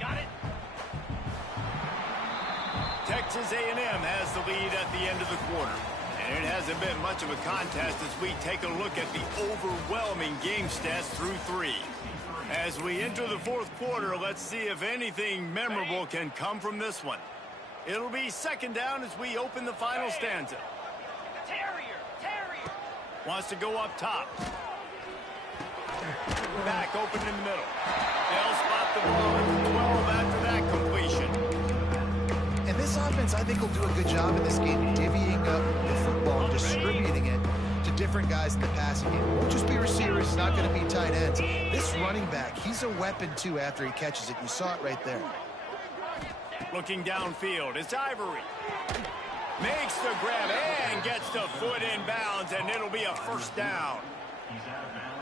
Got it. Texas A&M has the lead at the end of the quarter. And it hasn't been much of a contest as we take a look at the overwhelming game stats through three. As we enter the fourth quarter, let's see if anything memorable can come from this one. It'll be second down as we open the final stanza. Terrier. Wants to go up top. Back open in the middle. They'll spot the ball at the 12 after that completion. And this offense, I think, will do a good job in this game divvying up the football and distributing it to different guys in the passing game. It won't just be receivers. It's not going to be tight ends. This running back, he's a weapon, too, after he catches it. You saw it right there. Looking downfield, it's Ivory. Makes the grab and gets the foot in bounds, and it'll be a first down.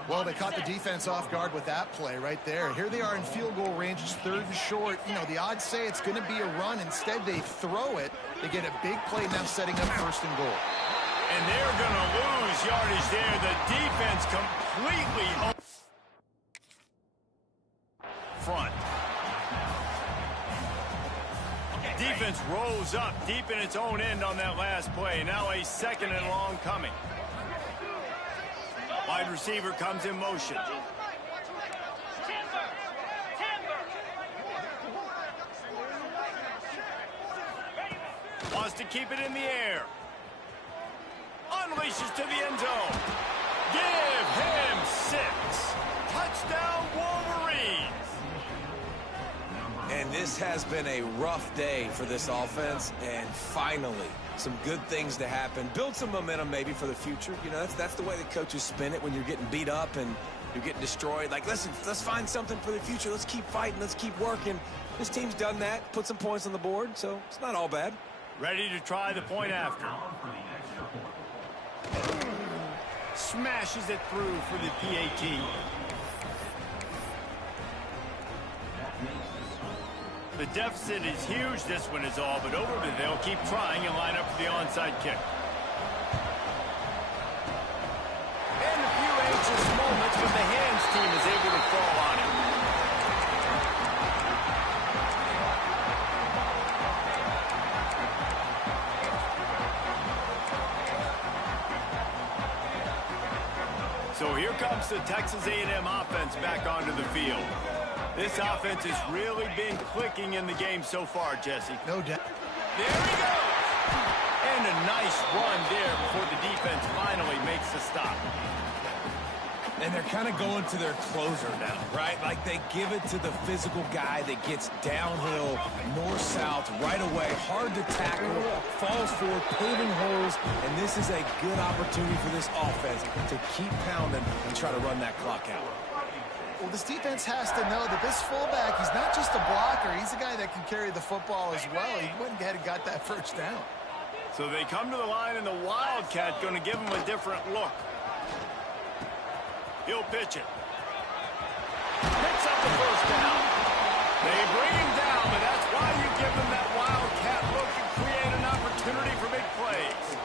Well, they caught the defense off guard with that play right there. Here they are in field goal range, just third and short. You know, the odds say it's going to be a run. Instead, they throw it. They get a big play now setting up first and goal. And they're going to lose yardage there. The defense completely front. Defense rolls up deep in its own end on that last play. Now a second and long coming. Wide receiver comes in motion. Wants to keep it in the air. Unleashes to the end zone. Give him 6. Touchdown, Wolverines. And this has been a rough day for this offense, and finally, some good things to happen. Build some momentum maybe for the future. You know, that's the way the coaches spin it when you're getting beat up and you're getting destroyed. Like, listen, let's find something for the future. Let's keep fighting. Let's keep working. This team's done that, put some points on the board, so it's not all bad. Ready to try the point after. Smashes it through for the PAT. The deficit is huge. This one is all but over, but they'll keep trying and line up for the onside kick. And a few anxious moments when the hands team is able to fall on it. So here comes the Texas A&M offense back onto the field. This offense has really been clicking in the game so far, Jesse. No doubt. There he goes! And a nice run there before the defense finally makes the stop. And they're kind of going to their closer now, right? Like they give it to the physical guy that gets downhill, north-south, right away, hard to tackle, falls forward, paving holes, and this is a good opportunity for this offense to keep pounding and try to run that clock out. Well, this defense has to know that this fullback, he's not just a blocker. He's a guy that can carry the football as well. He went ahead and got that first down. So they come to the line, and the Wildcat going to give him a different look. He'll pitch it. Picks up the first down. They bring him down, but that's why you give him that Wildcat look and create an opportunity for big plays.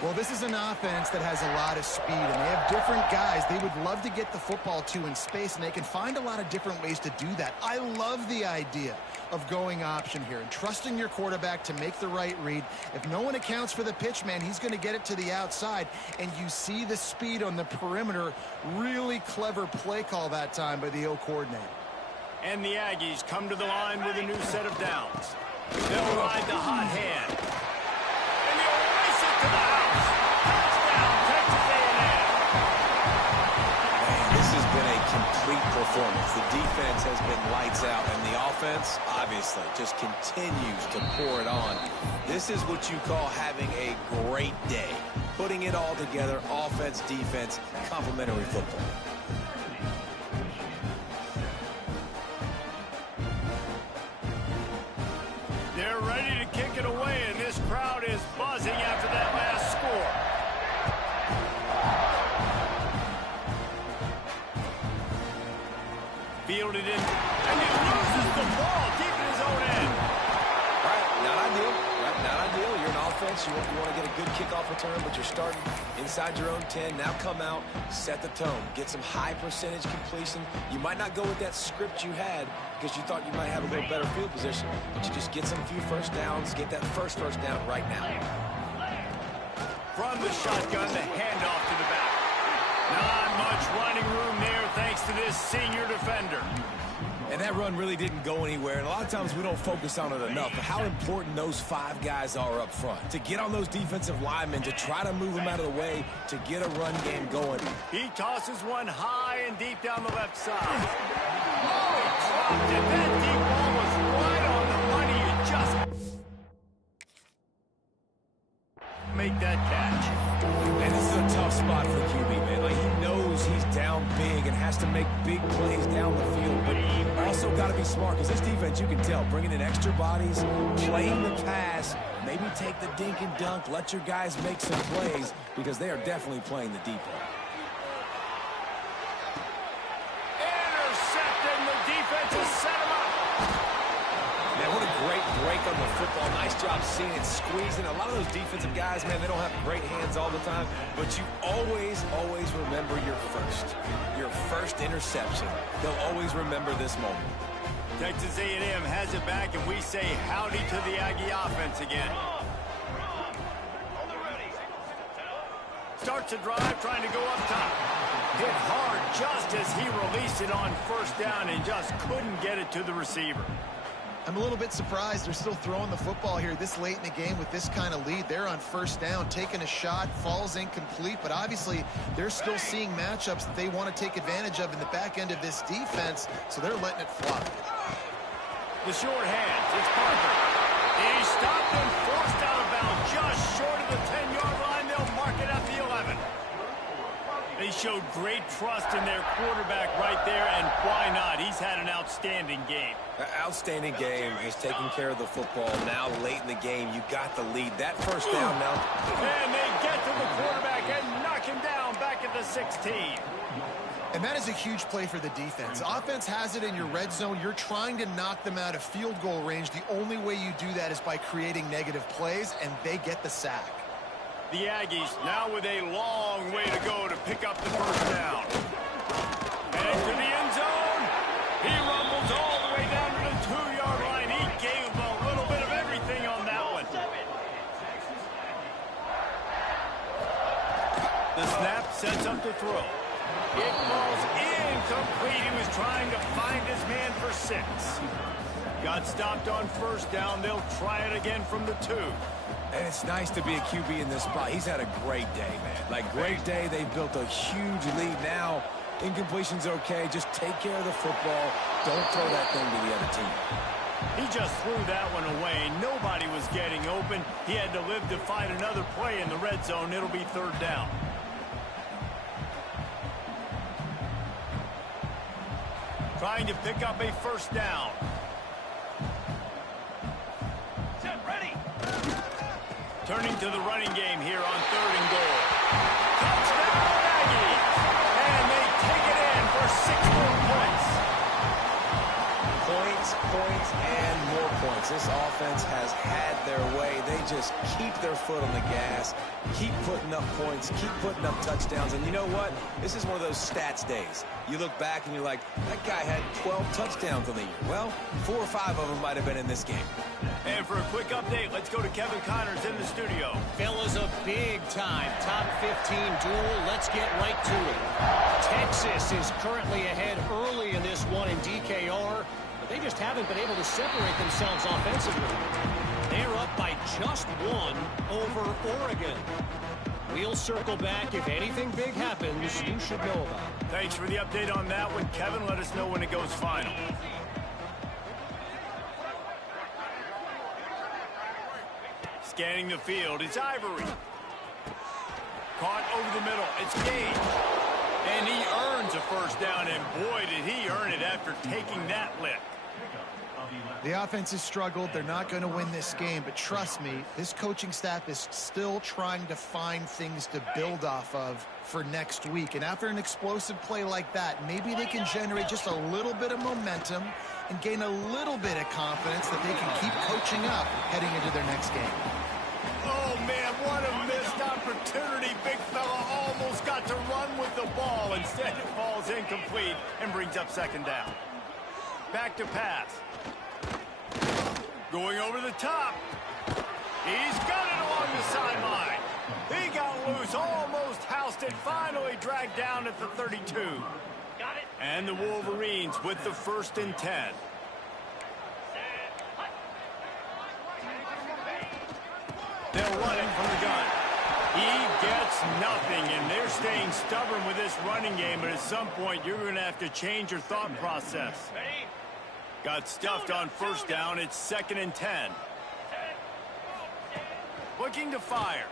Well, this is an offense that has a lot of speed, and they have different guys they would love to get the football to in space, and they can find a lot of different ways to do that. I love the idea of going option here and trusting your quarterback to make the right read. If no one accounts for the pitch, man, he's going to get it to the outside, and you see the speed on the perimeter. Really clever play call that time by the O coordinator. And the Aggies come to the line with a new set of downs. They'll ride the hot hand. And they'll race it to the house. Touchdown, Texas A&M. Man, this has been a complete performance. The defense has been lights out, and the offense, obviously, just continues to pour it on. This is what you call having a great day. Putting it all together, offense, defense, complementary football. They're ready to kick it away, and this crowd is buzzing after that last score. Fielded in, and he loses the ball deep in his own end. Right, not ideal. Right, not ideal. You're an offense. You want to get a good kickoff return, but you're starting inside your own 10. Now come out, set the tone, get some high percentage completion. You might not go with that script you had because you thought you might have a little better field position, but you just get some few first downs, get that first down right now. From the shotgun, the handoff to the back. Not much running room there thanks to this senior defender. And that run really didn't go anywhere, and a lot of times we don't focus on it enough, but how important those 5 guys are up front. To get on those defensive linemen, to try to move them out of the way, to get a run game going. He tosses one high and deep down the left side. Oh, he dropped it. That deep ball was right on the money. You just make that catch. And this is a tough spot for QB, man. Like, he knows he's down big and has to make big plays down the field, but also got to be smart because this defense, you can tell, bringing in extra bodies, playing the pass, maybe take the dink and dunk, let your guys make some plays because they are definitely playing the deep end. Intercepted, and the defense has set him up. Man, what a great break on the football. Nice job seeing it squeezing. A lot of those defensive guys, man, they don't have great hands all the time, but you always remember your first interception. They'll always remember this moment. Texas A&M has it back, and we say howdy to the Aggie offense again. Starts a drive, trying to go up top. Hit hard just as he released it on first down and just couldn't get it to the receiver. I'm a little bit surprised they're still throwing the football here this late in the game with this kind of lead. They're on first down, taking a shot, falls incomplete, but obviously they're still seeing matchups that they want to take advantage of in the back end of this defense, so they're letting it fly. The short hands. It's Parker. He stopped and forced out of bounds just short of the 10-yard line. They'll mark it at the 11. They showed great trust in their quarterback right there, and why not? He's had an outstanding game. Outstanding game. He's taking care of the football. Now, late in the game, you got the lead. That first down now. And they get to the quarterback and knock him down back at the 16. And that is a huge play for the defense. Offense has it in your red zone. You're trying to knock them out of field goal range. The only way you do that is by creating negative plays, and they get the sack. The Aggies now with a long way to go to pick up the first down. And to the end zone. He rumbles all the way down to the 2-yard line. He gave a little bit of everything on that one. The snap sets up the throw. It falls incomplete. He was trying to find his man for 6. Got stopped on first down. They'll try it again from the 2. And it's nice to be a QB in this spot. He's had a great day, man. Like, great day. They've built a huge lead now. Incompletion's okay. Just take care of the football. Don't throw that thing to the other team. He just threw that one away. Nobody was getting open. He had to live to find another play in the red zone. It'll be 3rd down. Trying to pick up a first down. Ready. Turning to the running game here on 3rd and goal. Touchdown, Aggies! And they take it in for 6 more points. Points, and more points. This offense has had their way. They just keep their foot on the gas, keep putting up points, keep putting up touchdowns. And you know what? This is one of those stats days. You look back and you're like, that guy had 12 touchdowns on the year. Well, 4 or 5 of them might have been in this game. And for a quick update, let's go to Kevin Connors in the studio. Fellas, a big-time top 15 duel. Let's get right to it. Texas is currently ahead early in this one in DKR, but they just haven't been able to separate themselves offensively. They're up by just 1 over Oregon. We'll circle back. If anything big happens, you should know about it. Thanks for the update on that one, Kevin. Let us know when it goes final. Scanning the field, it's Ivory. Caught over the middle, it's Gage. And he earns a first down, and boy, did he earn it after taking that lick. The offense has struggled. They're not going to win this game, but trust me, this coaching staff is still trying to find things to build off of for next week. And after an explosive play like that, maybe they can generate just a little bit of momentum and gain a little bit of confidence that they can keep coaching up heading into their next game. Oh, man, what a missed opportunity. Big fella almost got to run with the ball. Instead, it falls incomplete and brings up 2nd down. Back to pass. Going over the top. He's got it along the sideline. He got loose, almost housed it, finally dragged down at the 32. Got it. And the Wolverines with the 1st and 10. They'll run it from the gun. He gets nothing, and they're staying stubborn with this running game, but at some point, you're going to have to change your thought process. Ready. Got stuffed on first down. It's 2nd and 10. Looking to fire.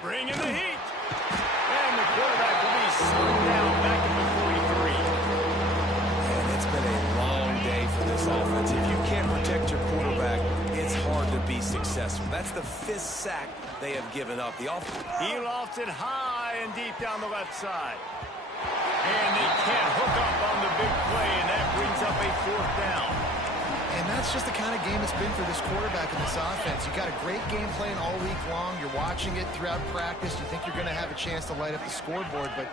Bring in the heat. And the quarterback will be slowed down back at the 43. And it's been a long day for this offense. If you can't protect your quarterback, it's hard to be successful. That's the 5th sack they have given up. The offense. He lofts it high and deep down the left side. And they can't hook up on the big play, and that brings up a 4th down. And that's just the kind of game it's been for this quarterback in this offense. You've got a great game plan all week long. You're watching it throughout practice. You think you're going to have a chance to light up the scoreboard, but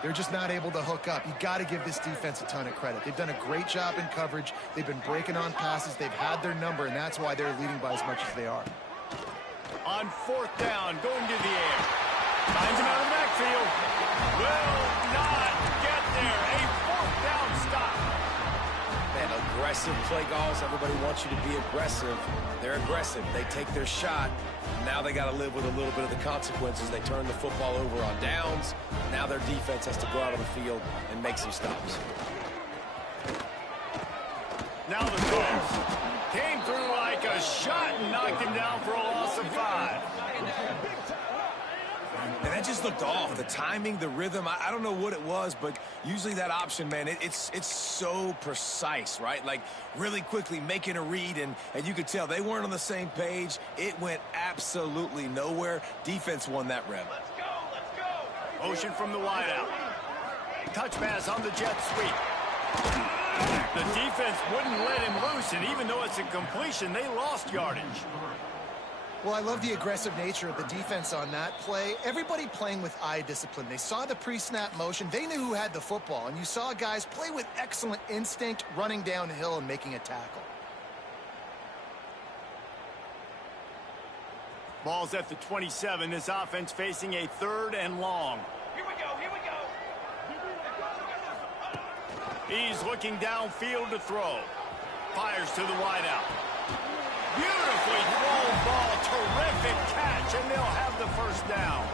they're just not able to hook up. You've got to give this defense a ton of credit. They've done a great job in coverage. They've been breaking on passes. They've had their number, and that's why they're leading by as much as they are. On 4th down, going to the air. Finds him out of the backfield. Will not get there. A 4th down stop. Man, aggressive play calls. Everybody wants you to be aggressive. They're aggressive. They take their shot. Now they got to live with a little bit of the consequences. They turn the football over on downs. Now their defense has to go out on the field and make some stops. Now the toss. Came through like a shot and knocked him down for a loss of 5. And that just looked off. The timing, the rhythm, I don't know what it was, but usually that option, man, it's so precise, right? Like really quickly making a read, and you could tell they weren't on the same page. It went absolutely nowhere. Defense won that rep. Let's go, let's go. Motion from the wideout. Touch pass on the jet sweep. The defense wouldn't let him loose, and even though it's a completion, they lost yardage. Well, I love the aggressive nature of the defense on that play. Everybody playing with eye discipline. They saw the pre-snap motion. They knew who had the football, and you saw guys play with excellent instinct, running downhill and making a tackle. Ball's at the 27. This offense facing a 3rd and long. Here we go, here we go. He's looking downfield to throw. Fires to the wideout. Beautifully thrown ball. Terrific catch, and they'll have the first down.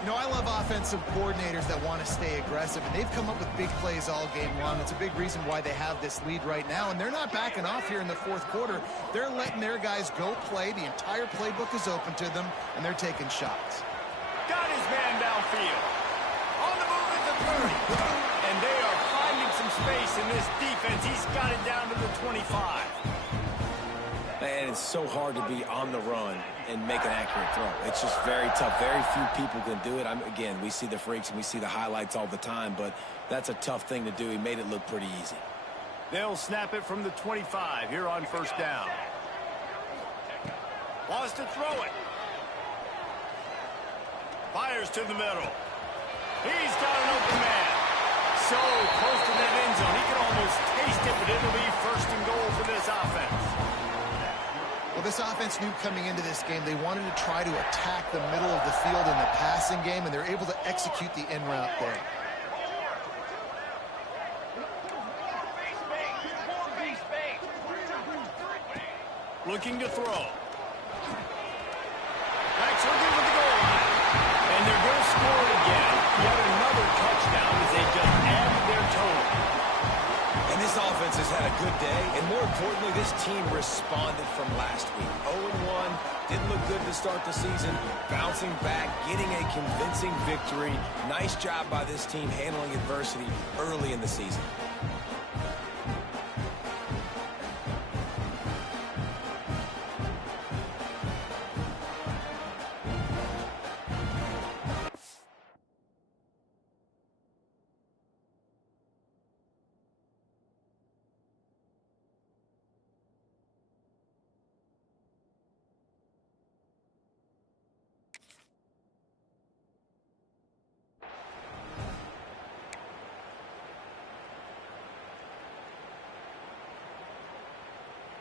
You know, I love offensive coordinators that want to stay aggressive, and they've come up with big plays all game long. It's a big reason why they have this lead right now, and they're not backing off here in the 4th quarter. They're letting their guys go play. The entire playbook is open to them, and they're taking shots. Got his man downfield. On the move at the 30. And they are finding some space in this defense. He's got it down to the 25. Man, it's so hard to be on the run and make an accurate throw. It's just very tough. Very few people can do it. Again, we see the freaks and we see the highlights all the time, but that's a tough thing to do. He made it look pretty easy. They'll snap it from the 25 here on first down. Wants to throw it. Fires to the middle. He's got an open man. So close to that end zone. He can almost taste it, but it'll be 1st and goal for this offense. Well, this offense knew coming into this game they wanted to try to attack the middle of the field in the passing game, and they're able to execute the in route there. Looking to throw. Back's looking for the goal line. And they're going to score again. Yet another touchdown as they just added their total. And this offense has had a good day, and more importantly, this team responded from last week. 0-1, didn't look good to start the season, bouncing back, getting a convincing victory. Nice job by this team handling adversity early in the season.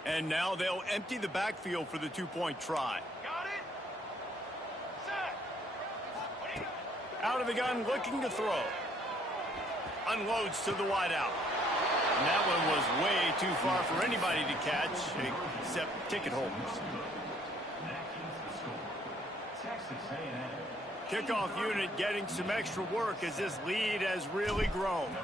And now they'll empty the backfield for the 2-point try. Got it. Set. Out of the gun, looking to throw. Unloads to the wideout. And that one was way too far for anybody to catch, except ticket holders. Kickoff unit getting some extra work as this lead has really grown.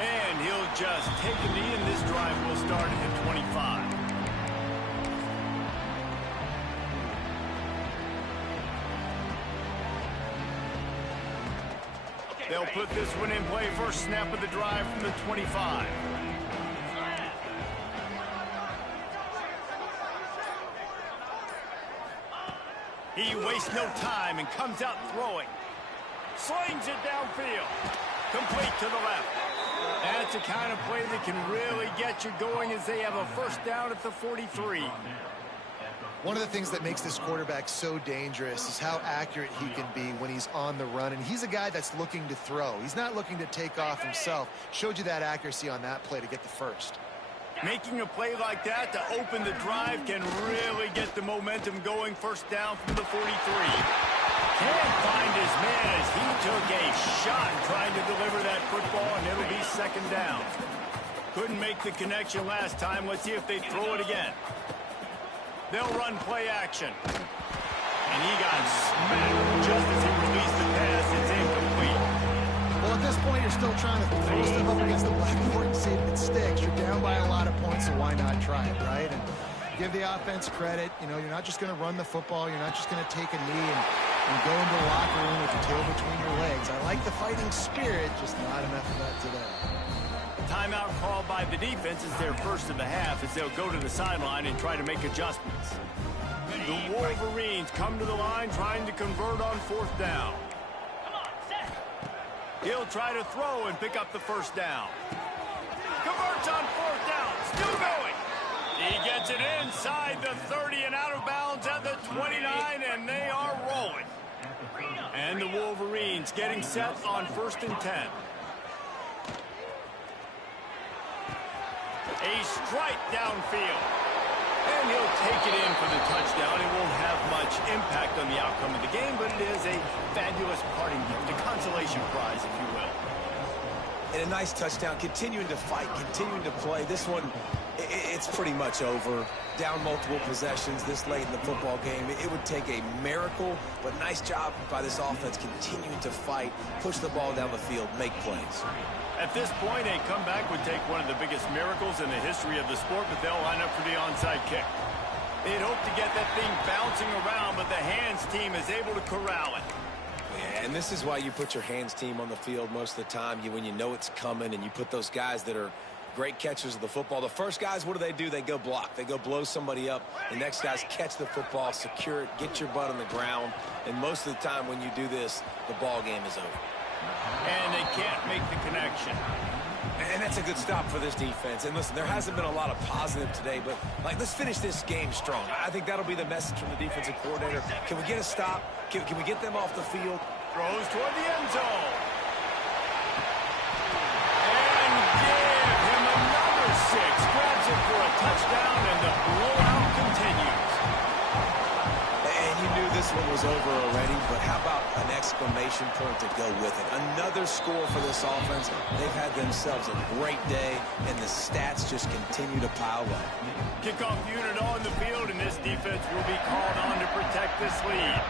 And he'll just take a knee, and this drive will start at 25. They'll put this one in play. First snap of the drive from the 25. He wastes no time and comes out throwing. Slings it downfield. Complete to the left. That's the kind of play that can really get you going as they have a first down at the 43. One of the things that makes this quarterback so dangerous is how accurate he can be when he's on the run. And he's a guy that's looking to throw. He's not looking to take off himself. Showed you that accuracy on that play to get the first. Making a play like that to open the drive can really get the momentum going. First down from the 43. Can't find his man as he took a shot trying to deliver that football, and it'll be second down. Couldn't make the connection last time. Let's see if they throw it again. They'll run play action. And he got smacked just as he released the pass. It's point, you're still trying to throw stuff up against the blackboard and see if it sticks. You're down by a lot of points, so why not try it, right? And give the offense credit. You know, you're not just going to run the football. You're not just going to take a knee and go into the locker room with your tail between your legs. I like the fighting spirit, just not enough of that today. Timeout called by the defense is their first of the half as they'll go to the sideline and try to make adjustments. The Wolverines come to the line trying to convert on fourth down. He'll try to throw and pick up the first down. Converts on fourth down. Still going. He gets it inside the 30 and out of bounds at the 29, and they are rolling. And the Wolverines getting set on 1st and 10. A strike downfield. And he'll take it in for the touchdown. It won't have much impact on the outcome of the game, but it is a fabulous parting gift, a consolation prize, if you will. And a nice touchdown, continuing to fight, continuing to play. This one, it's pretty much over. Down multiple possessions this late in the football game. It would take a miracle, but nice job by this offense continuing to fight, push the ball down the field, make plays. At this point, a comeback would take one of the biggest miracles in the history of the sport, but they'll line up for the onside kick. They'd hope to get that thing bouncing around, but the hands team is able to corral it. Yeah, and this is why you put your hands team on the field most of the time. When you know it's coming, and you put those guys that are great catchers of the football. The first guys, what do? They go block. They go blow somebody up. The next guys catch the football, secure it, get your butt on the ground. And most of the time when you do this, the ball game is over. And they can't make the connection. And that's a good stop for this defense. And listen, there hasn't been a lot of positive today, but let's finish this game strong. I think that'll be the message from the defensive coordinator. Can we get a stop? Can we get them off the field? Throws toward the end zone. And give him another 6. Grabs it for a touchdown, and the blowout continues. And you knew this one was over already, but how about an exclamation point to go with it? Another score for this offense. They've had themselves a great day, and the stats just continue to pile up. Kickoff unit on the field, and this defense will be called on to protect this lead.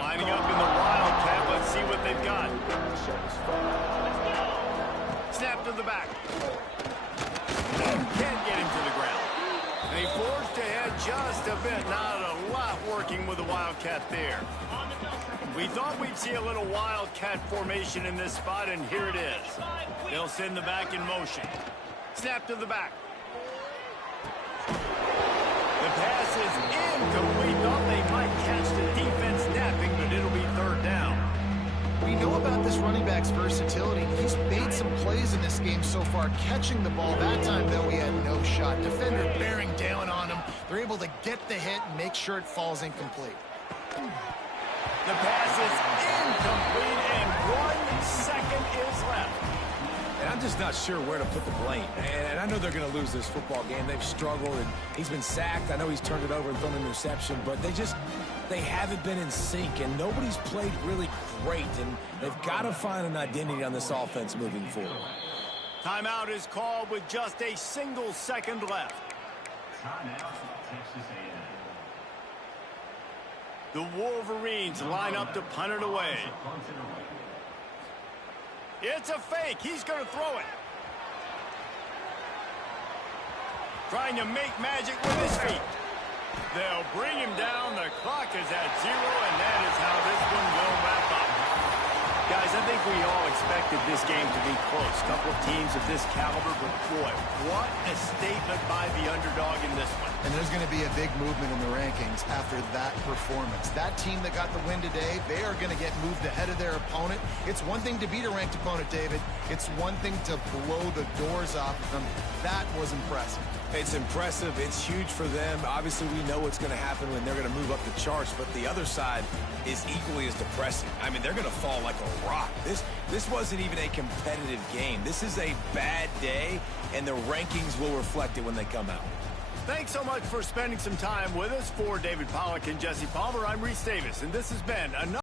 Lining up in the Wildcat. Let's see what they've got. Snap to the back. Can't get him to the ground. They forced ahead just a bit. Not a lot working with the Wildcat there. We thought we'd see a little Wildcat formation in this spot, and here it is. They'll send the back in motion. Snap to the back. The pass is incomplete. Thought they might catch the defense napping, but it'll be 3rd down. We know about this running back's versatility. He's made some plays in this game so far, catching the ball. That time, though, he had no shot. Defender bearing down on him. They're able to get the hit and make sure it falls incomplete. The pass is incomplete, and 1 second is left. And I'm just not sure where to put the blame. And I know they're going to lose this football game. They've struggled, and he's been sacked. I know he's turned it over and thrown an interception, but they haven't been in sync, and nobody's played really great, and they've got to find an identity on this offense moving forward. Timeout is called with just a single second left. The Wolverines line up to punt it away. It's a fake. He's going to throw it. Trying to make magic with his feet. They'll bring him down. The clock is at 0, and that is how this one will wrap up. Guys, I think we all expected this game to be close. A couple of teams of this caliber, but boy, what a statement by the underdog in this one. And there's going to be a big movement in the rankings after that performance. That team that got the win today, they are going to get moved ahead of their opponent. It's one thing to beat a ranked opponent, David. It's one thing to blow the doors off of them. That was impressive. It's impressive. It's huge for them. Obviously, we know what's going to happen when they're going to move up the charts, but the other side is equally as depressing. I mean, they're going to fall like a rock. This wasn't even a competitive game. This is a bad day, and the rankings will reflect it when they come out. Thanks so much for spending some time with us. For David Pollack and Jesse Palmer, I'm Reese Davis, and this has been another